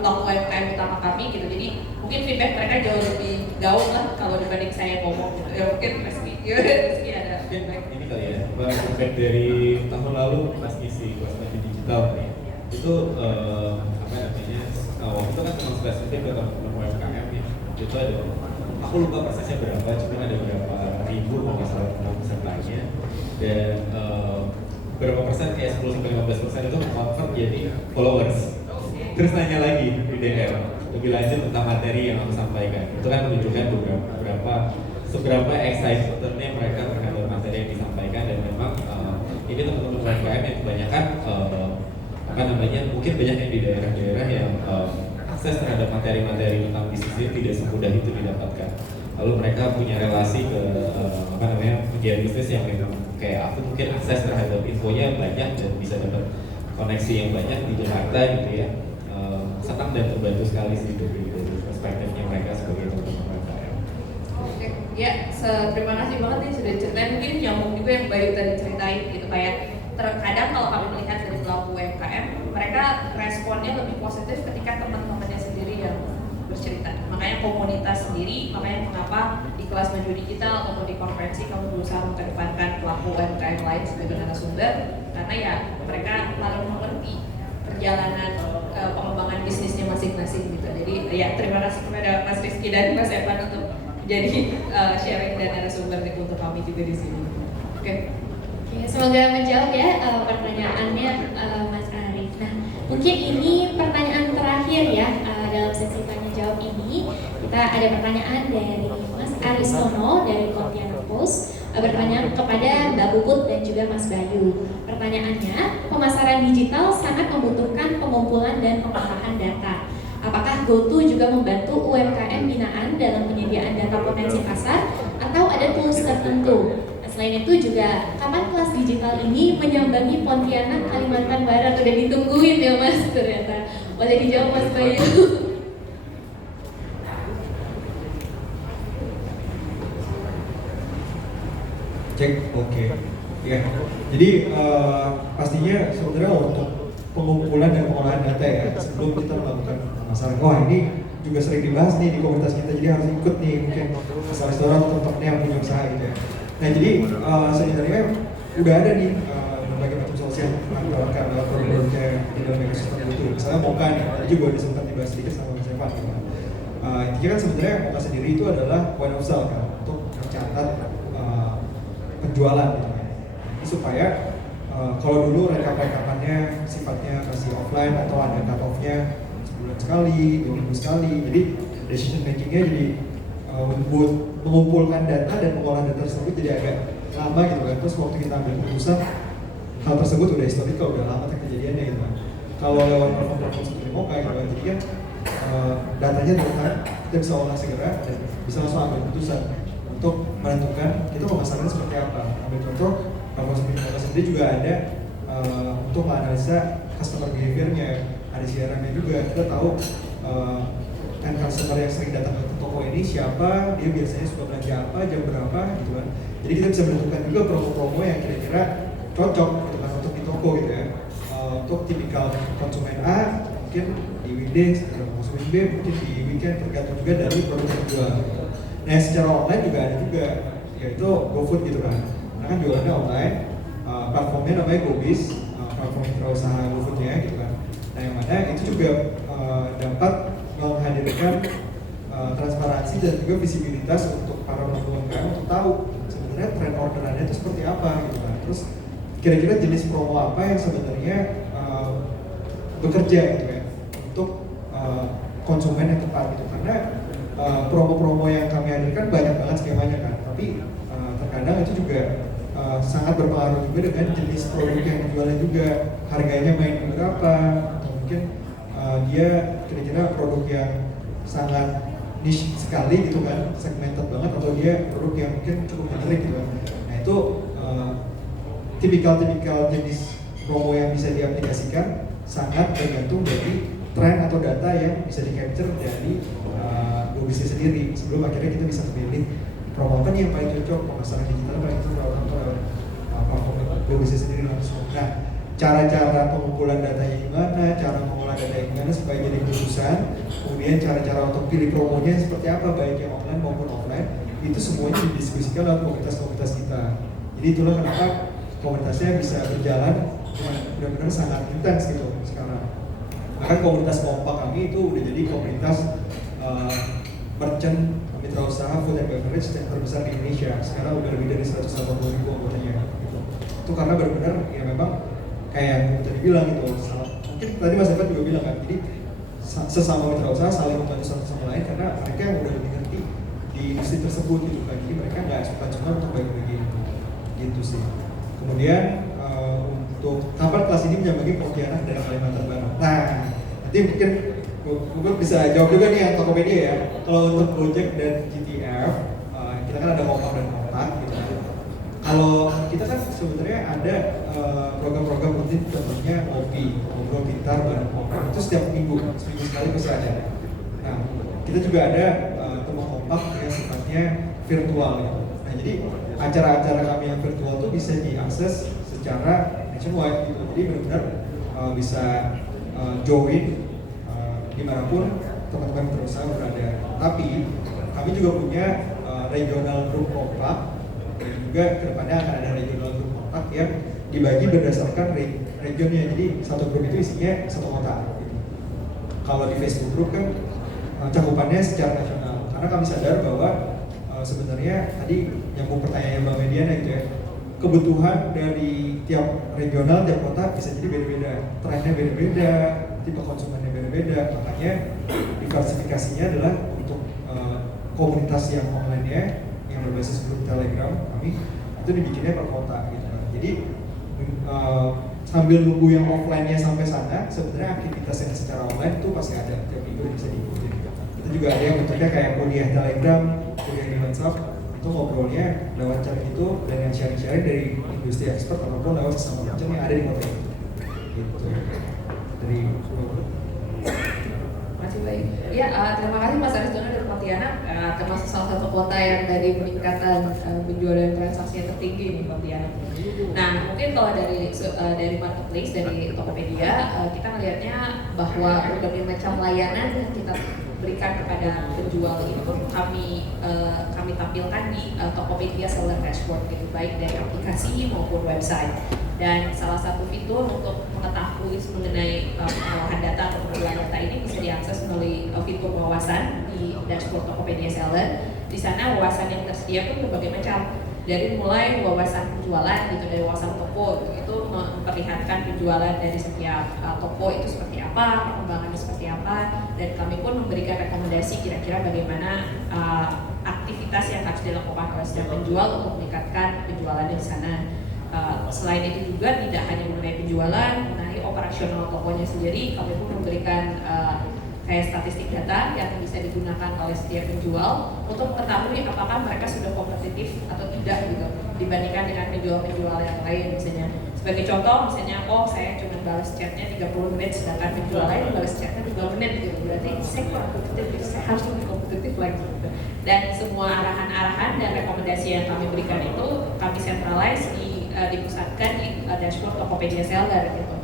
pelaku UMKM utama kami gitu. Jadi mungkin feedback mereka jauh lebih gaul lah kalau dibanding saya ngomong gitu. Ya mungkin Rizky ada feedback. Ini kali ya, feedback dari tahun lalu pas ngisi kelas maju digital nih, itu apa namanya, waktu itu kan memang spesifik ke teman-teman UMKM ya. Itu ada, aku lupa persisnya berapa, cuma ada berapa ribu kalau nggak salah pesertanya, dan berapa persen, kayak 10-15% itu convert jadi followers. Terus nanya lagi di DM lebih lanjut tentang materi yang aku sampaikan. Itu kan menunjukkan seberapa excited-nya mereka terhadap materi yang disampaikan, dan memang ini teman-teman UMKM yang kebanyakan apa namanya, mungkin banyak yang di daerah-daerah yang akses terhadap materi-materi tentang bisnis ini tidak semudah itu didapatkan. Lalu mereka punya relasi ke apa namanya, pegiat bisnis yang memang kayak aku mungkin akses terhadap infonya banyak dan bisa dapat koneksi yang banyak di Jakarta gitu ya. Senang dan terbantu sekali sih dari perspektifnya mereka sebagai teman-teman UMKM. Oke, ya, terima kasih banget nih sudah ceritain. Mungkin nyambung juga yang Bayu tadi ceritain gitu, kayak terkadang kalau kami melihat dari pelaku UMKM, mereka responnya lebih positif ketika teman-temannya sendiri yang bercerita. Makanya komunitas sendiri, makanya mengapa di kelas maju digital ataupun di konferensi kami berusaha mengedepankan pelaku UMKM lain sebagai narasumber, karena ya mereka lalu mengerti perjalanan pengembangan bisnisnya masing-masing gitu. Jadi ya terima kasih kepada Mas Rizky dan Mas Evan untuk jadi sharing dan narasumber untuk kami juga di sini. Oke. Oke, semoga menjawab ya pertanyaannya Mas Arif. Nah, mungkin ini pertanyaan terakhir ya dalam sesi tanya jawab ini. Kita ada pertanyaan dari Mas Aristono dari Pontianak Post, bertanya kepada Mbak Puput dan juga Mas Bayu. Pertanyaannya, pemasaran digital sangat membutuhkan pengumpulan dan pengolahan data. Apakah GoTo juga membantu UMKM binaan dalam penyediaan data potensi pasar atau ada tools tertentu? Selain itu juga, kapan kelas digital ini menyambangi Pontianak, Kalimantan Barat? Udah ditungguin ya Mas ternyata. Boleh dijawab Mas Bayu. Cek, oke. Ya, jadi pastinya sebenarnya untuk pengumpulan dan pengolahan data ya, sebelum kita melakukan pemasaran. Wah, ini juga sering dibahas nih di komunitas kita, jadi harus ikut nih mungkin masalah restoran atau tempatnya yang punya usaha gitu ya. Nah, jadi sebenarnya udah ada nih berbagai macam solusi yang ditawarkan lewat produk-produknya di dalam ekosistem itu. Misalnya Moka nih, tadi juga udah sempat dibahas sedikit sama Mas Evan gitu. Intinya kan sebenarnya Moka sendiri itu adalah point of sale kan, untuk mencatat penjualan gitu kan. Supaya kalau dulu rekapan-rekapannya sifatnya masih offline atau ada cut off-nya sebulan sekali, 2 minggu sekali, jadi decision making-nya jadi buat mengumpulkan data dan mengolah data tersebut jadi agak lama gitu kan. Terus waktu kita ambil keputusan, hal tersebut udah historical, udah lama kejadiannya gitu kan. Kalau lewat platform seperti Moka gitu kan, jadi kan datanya datang, kita bisa olah segera dan bisa langsung ambil keputusan untuk menentukan kita pemasarannya seperti apa. Ambil contoh, kalau Moka sendiri juga ada untuk menganalisa customer behavior-nya, ada CRM-nya juga. Kita tahu kan customer yang sering datang ke toko ini siapa, dia biasanya suka belanja apa, jam berapa gitu kan. Jadi kita bisa menentukan juga promo-promo yang kira-kira cocok gitu kan untuk di toko gitu ya. Untuk tipikal konsumen A mungkin di weekdays, konsumen B mungkin di weekend, tergantung juga dari produk yang dijual. Nah, secara online juga ada juga, yaitu GoFood gitu kan. Karena kan jualannya online, platformnya namanya GoBiz, platform wirausaha GoFoodnya gitu kan. Nah, yang mana itu juga dapat menghadirkan transparansi dan juga visibilitas untuk para pelaku UMKM untuk tahu sebenarnya tren orderannya itu seperti apa gitu kan. Terus kira-kira jenis promo apa yang sebenarnya bekerja gitu kan untuk konsumen yang tepat gitu. Karena promo-promo yang kami hadirkan banyak banget skemanya kan, tapi terkadang itu juga sangat berpengaruh juga dengan jenis produk yang dijualnya juga, harganya main berapa, atau mungkin dia kira-kira produk yang sangat niche sekali gitu kan, segmented banget, atau dia produk yang mungkin cukup menarik gitu kan. Nah itu tipikal-tipikal jenis promo yang bisa diaplikasikan sangat tergantung dari tren atau data yang bisa di-capture dari GoBiz sendiri, sebelum akhirnya kita bisa memilih promo apa nih yang paling cocok, pemasaran digital paling cocok atau platform GoBiz sendiri langsung. Nah, cara-cara pengumpulan datanya gimana, cara mengolah datanya gimana supaya jadi keputusan, kemudian cara-cara untuk pilih promonya seperti apa, baik yang online maupun offline, itu semuanya didiskusikan lewat komunitas-komunitas kita. Jadi itulah kenapa komunitasnya bisa berjalan benar-benar sangat intens gitu sekarang. Bahkan komunitas kompak kami itu udah jadi komunitas merchant mitra usaha food and beverage yang terbesar di Indonesia. Sekarang udah lebih dari 180.000 anggotanya gitu. Itu karena benar-benar ya memang kayak yang tadi bilang gitu, mungkin tadi Mas Evan juga bilang kan, jadi sesama mitra usaha saling membantu satu sama lain karena mereka yang udah lebih ngerti di industri tersebut gitu kan, jadi mereka nggak cuma untuk bagi-bagi gitu sih. Kemudian untuk kapan kelas ini menyambangi Pontianak dan Kalimantan Barat. Nah, nanti mungkin bisa jawab juga nih yang Tokopedia ya. Kalau untuk Gojek dan GTF, kita kan ada kompak dan kontak gitu kan. Kalau kita kan sebenarnya ada program-program rutin contohnya ngopi, ngobrol pintar bareng kompak itu setiap minggu sekali pasti ada. Nah, kita juga ada teman kompak yang sifatnya virtual gitu. Nah, jadi acara-acara kami yang virtual tuh bisa diakses secara nationwide gitu. Jadi benar-benar bisa join dimanapun teman-teman berusaha berada. Tapi kami juga punya regional group kompak dan juga kedepannya akan ada regional group kompak yang dibagi berdasarkan regionnya. Jadi satu grup itu isinya satu kota. Gitu. Kalau di Facebook group kan cakupannya secara nasional. Karena kami sadar bahwa sebenarnya tadi nyambung pertanyaannya Mbak Mediana gitu ya. Kebutuhan dari tiap regional, tiap kota bisa jadi beda-beda, trennya beda-beda, tipe konsumennya beda-beda. Makanya diversifikasinya adalah untuk komunitas yang online-nya yang berbasis grup Telegram kami itu dibikinnya per kota gitu. Jadi sambil nunggu yang offline-nya sampai sana, sebenarnya aktivitas yang secara online itu pasti ada tiap minggu bisa diikuti. Kita juga ada yang bentuknya kayak kuliah Telegram, kuliah di WhatsApp, itu ngobrolnya lewat chat itu dan yang sharing-sharing dari industri expert ataupun lewat sesama merchant yang ada di kota itu. Gitu. Dari Masih baik. Ya, terima kasih Mas Ariston dari Pontianak, termasuk salah satu kota yang dari peningkatan penjualan transaksi yang tertinggi di Pontianak. Nah, mungkin kalau dari marketplace, dari Tokopedia, kita melihatnya bahwa berbagai macam layanan yang kita berikan kepada penjual itu kami tampilkan di Tokopedia Seller Dashboard gitu, baik dari aplikasi maupun website. Dan salah satu fitur untuk mengetahui mengenai pengolahan data atau pengolahan data ini bisa diakses melalui fitur wawasan di dashboard Tokopedia Seller. Di sana wawasan yang tersedia pun berbagai macam, dari mulai wawasan penjualan gitu, dari wawasan toko itu memperlihatkan penjualan dari setiap toko itu seperti apa, perkembangannya seperti apa, dan kami pun memberikan rekomendasi kira-kira bagaimana aktivitas yang harus dilakukan oleh setiap penjual untuk meningkatkan penjualannya di sana. Selain itu juga tidak hanya mengenai penjualan, mengenai operasional tokonya sendiri, kami pun memberikan kayak statistik data yang bisa digunakan oleh setiap penjual untuk mengetahui apakah mereka sudah kompetitif atau tidak gitu dibandingkan dengan penjual-penjual yang lain. Misalnya sebagai contoh, misalnya saya cuma balas chatnya 30 menit sedangkan penjual lain balas chatnya 2 menit gitu, berarti saya kurang kompetitif, saya harus lebih kompetitif lagi gitu. Dan semua arahan-arahan dan rekomendasi yang kami berikan itu kami centralize dipusatkan di dashboard Tokopedia Seller gitu.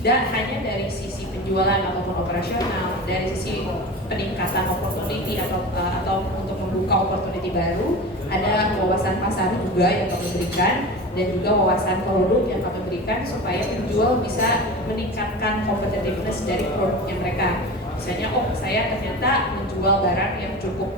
Tidak hanya dari sisi penjualan ataupun operasional, dari sisi peningkatan opportunity atau untuk membuka opportunity baru, ada wawasan pasar juga yang kami berikan dan juga wawasan produk yang kami berikan supaya penjual bisa meningkatkan competitiveness dari produknya mereka. Misalnya, saya ternyata menjual barang yang cukup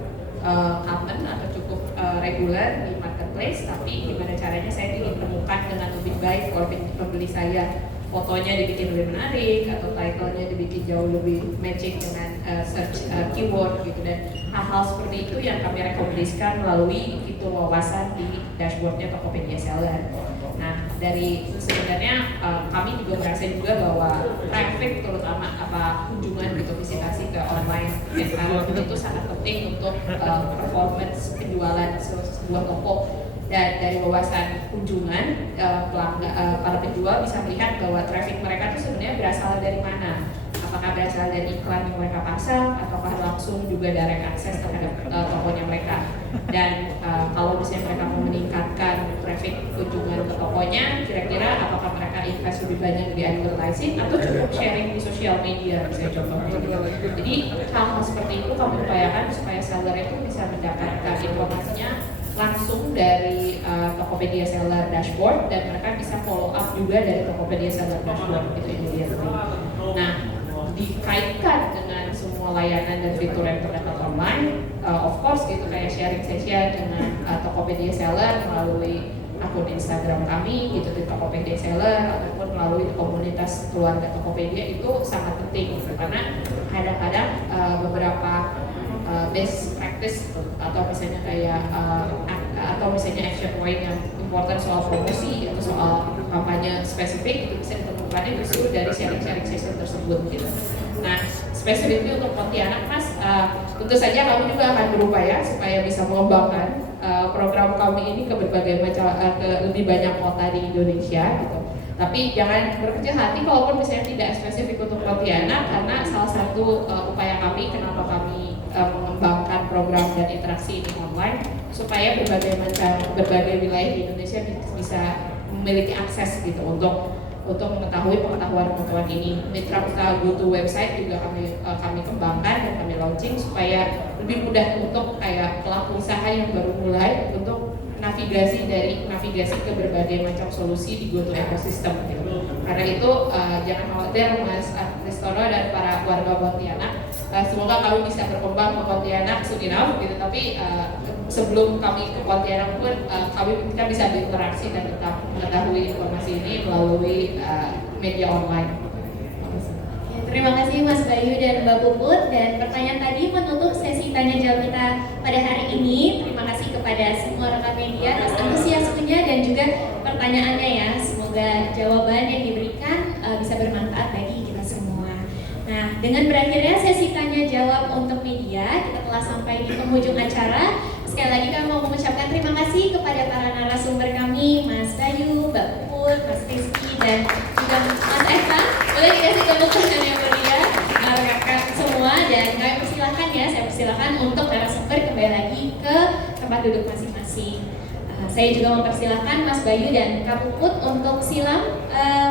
aman atau cukup reguler di marketplace, tapi gimana caranya saya ingin menemukan dengan lebih baik kalau pembeli saya, fotonya dibikin lebih menarik atau title-nya dibikin jauh lebih matching dengan search keyword gitu, dan hal-hal seperti itu yang kami rekomendasikan melalui fitur wawasan di dashboardnya Tokopedia Seller. Nah, dari sebenarnya kami juga merasa juga bahwa traffic terutama kunjungan gitu, visitasi ke online environment itu sangat penting untuk performance penjualan sebuah toko. Dan dari wawasan kunjungan, para penjual bisa melihat bahwa traffic mereka itu sebenarnya berasal dari mana. Apakah berasal dari iklan yang mereka pasang, ataukah langsung juga direct akses terhadap tokonya mereka. Dan kalau misalnya mereka mau meningkatkan traffic kunjungan ke tokonya, kira-kira apakah mereka mereka invest lebih banyak di advertising atau cukup sharing di sosial media misalnya contohnya. Jadi hal-hal seperti itu kami upayakan supaya seller itu bisa mendapatkan informasinya langsung dari Tokopedia Seller Dashboard dan mereka bisa follow up juga dari Tokopedia Seller Dashboard gitu immediately. Nah, dikaitkan dengan semua layanan dan fitur yang terdapat online, of course gitu kayak sharing session dengan Tokopedia Seller melalui akun Instagram kami gitu di Tokopedia Seller ataupun melalui komunitas keluarga Tokopedia itu sangat penting gitu. Karena kadang-kadang beberapa best practice atau misalnya kayak atau misalnya action point yang important soal promosi atau soal kampanye spesifik itu bisa ditemukannya justru dari sharing-sharing session tersebut gitu. Nah, spesifiknya untuk Pontianak Mas, tentu saja kami juga akan berupaya supaya bisa mengembangkan program kami ini ke berbagai macam ke lebih banyak kota di Indonesia gitu. Tapi jangan berkecil hati kalaupun misalnya tidak spesifik untuk Pontianak, karena salah satu upaya kami kenapa kami mengembangkan program dan interaksi ini online supaya berbagai wilayah di Indonesia bisa memiliki akses gitu untuk mengetahui pengetahuan ini. Mitra GoTo website juga kami kembangkan dan kami launching supaya lebih mudah untuk kayak pelaku usaha yang baru mulai untuk navigasi ke berbagai macam solusi di GoTo ekosistem gitu. Karena itu jangan khawatir Mas Ristono dan para warga Pontianak, semoga kami bisa berkembang ke Pontianak soon enough gitu. Tapi sebelum kami ke Pontianak pun kita bisa berinteraksi dan tetap mengetahui informasi ini melalui media online. Terima kasih Mas Bayu dan Mbak Puput, dan pertanyaan tadi menutup sesi tanya jawab kita pada hari ini. Terima kasih kepada semua rekan media atas antusiasmenya dan juga pertanyaannya ya. Semoga jawaban yang diberikan bisa bermanfaat bagi kita semua. Nah, dengan berakhirnya sesi tanya jawab untuk media, kita telah sampai di penghujung acara. Sekali lagi kami mau mengucapkan terima kasih kepada para narasumber kami, Mas Bayu, Mbak Puput, Mas Rizky, dan juga Mas Evan. Boleh dikasih tepuk tangan yang meriah rekan-rekan semua, dan kami persilahkan ya, saya persilahkan untuk narasumber kembali lagi ke tempat duduk masing-masing. Saya juga mempersilahkan Mas Bayu dan Kak Puput untuk silam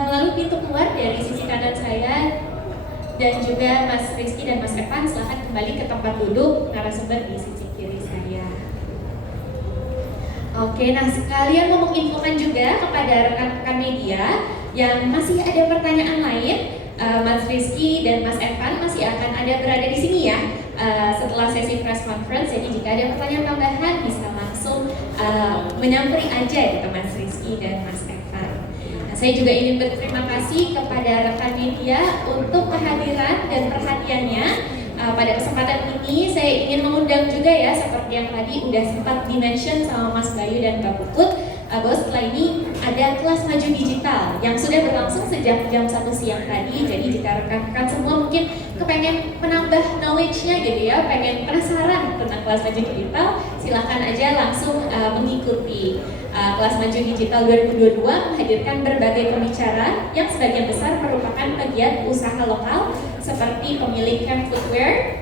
melalui pintu keluar dari sisi kanan saya, dan juga Mas Rizky dan Mas Evan silahkan kembali ke tempat duduk narasumber di sisi kiri saya. Oke, nah sekalian mau menginfokan juga kepada rekan-rekan media yang masih ada pertanyaan lain, Mas Rizky dan Mas Evan masih akan ada berada di sini ya setelah sesi press conference. Jadi jika ada pertanyaan tambahan bisa langsung menyamperi aja gitu Mas Rizky dan Mas Evan. Nah, saya juga ingin berterima kasih kepada rekan media untuk kehadiran dan perhatiannya. Pada kesempatan ini saya ingin mengundang juga ya, seperti yang tadi udah sempat di-mention sama Mas Bayu dan Mbak Puput, bahwa setelah ini ada kelas maju digital yang sudah berlangsung sejak jam 1 siang tadi. Jadi jika rekan-rekan semua mungkin kepengen menambah knowledge-nya gitu ya, pengen penasaran tentang kelas maju digital, silahkan aja langsung mengikuti. Kelas maju digital 2022 menghadirkan berbagai pembicara yang sebagian besar merupakan pegiat usaha lokal seperti pemilik Camp Footwear,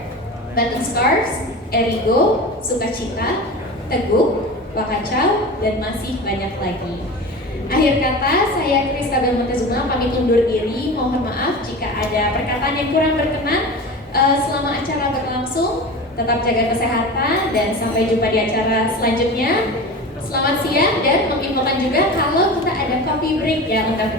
Button Scarves, Erigo, Sukacita, Teguh, Wakacau, dan masih banyak lagi. Akhir kata, saya Kristabel Montezuma pamit undur diri. Mohon maaf jika ada perkataan yang kurang berkenan selama acara berlangsung. Tetap jaga kesehatan dan sampai jumpa di acara selanjutnya. Selamat siang, dan menginfokan juga kalau kita ada coffee break ya untuk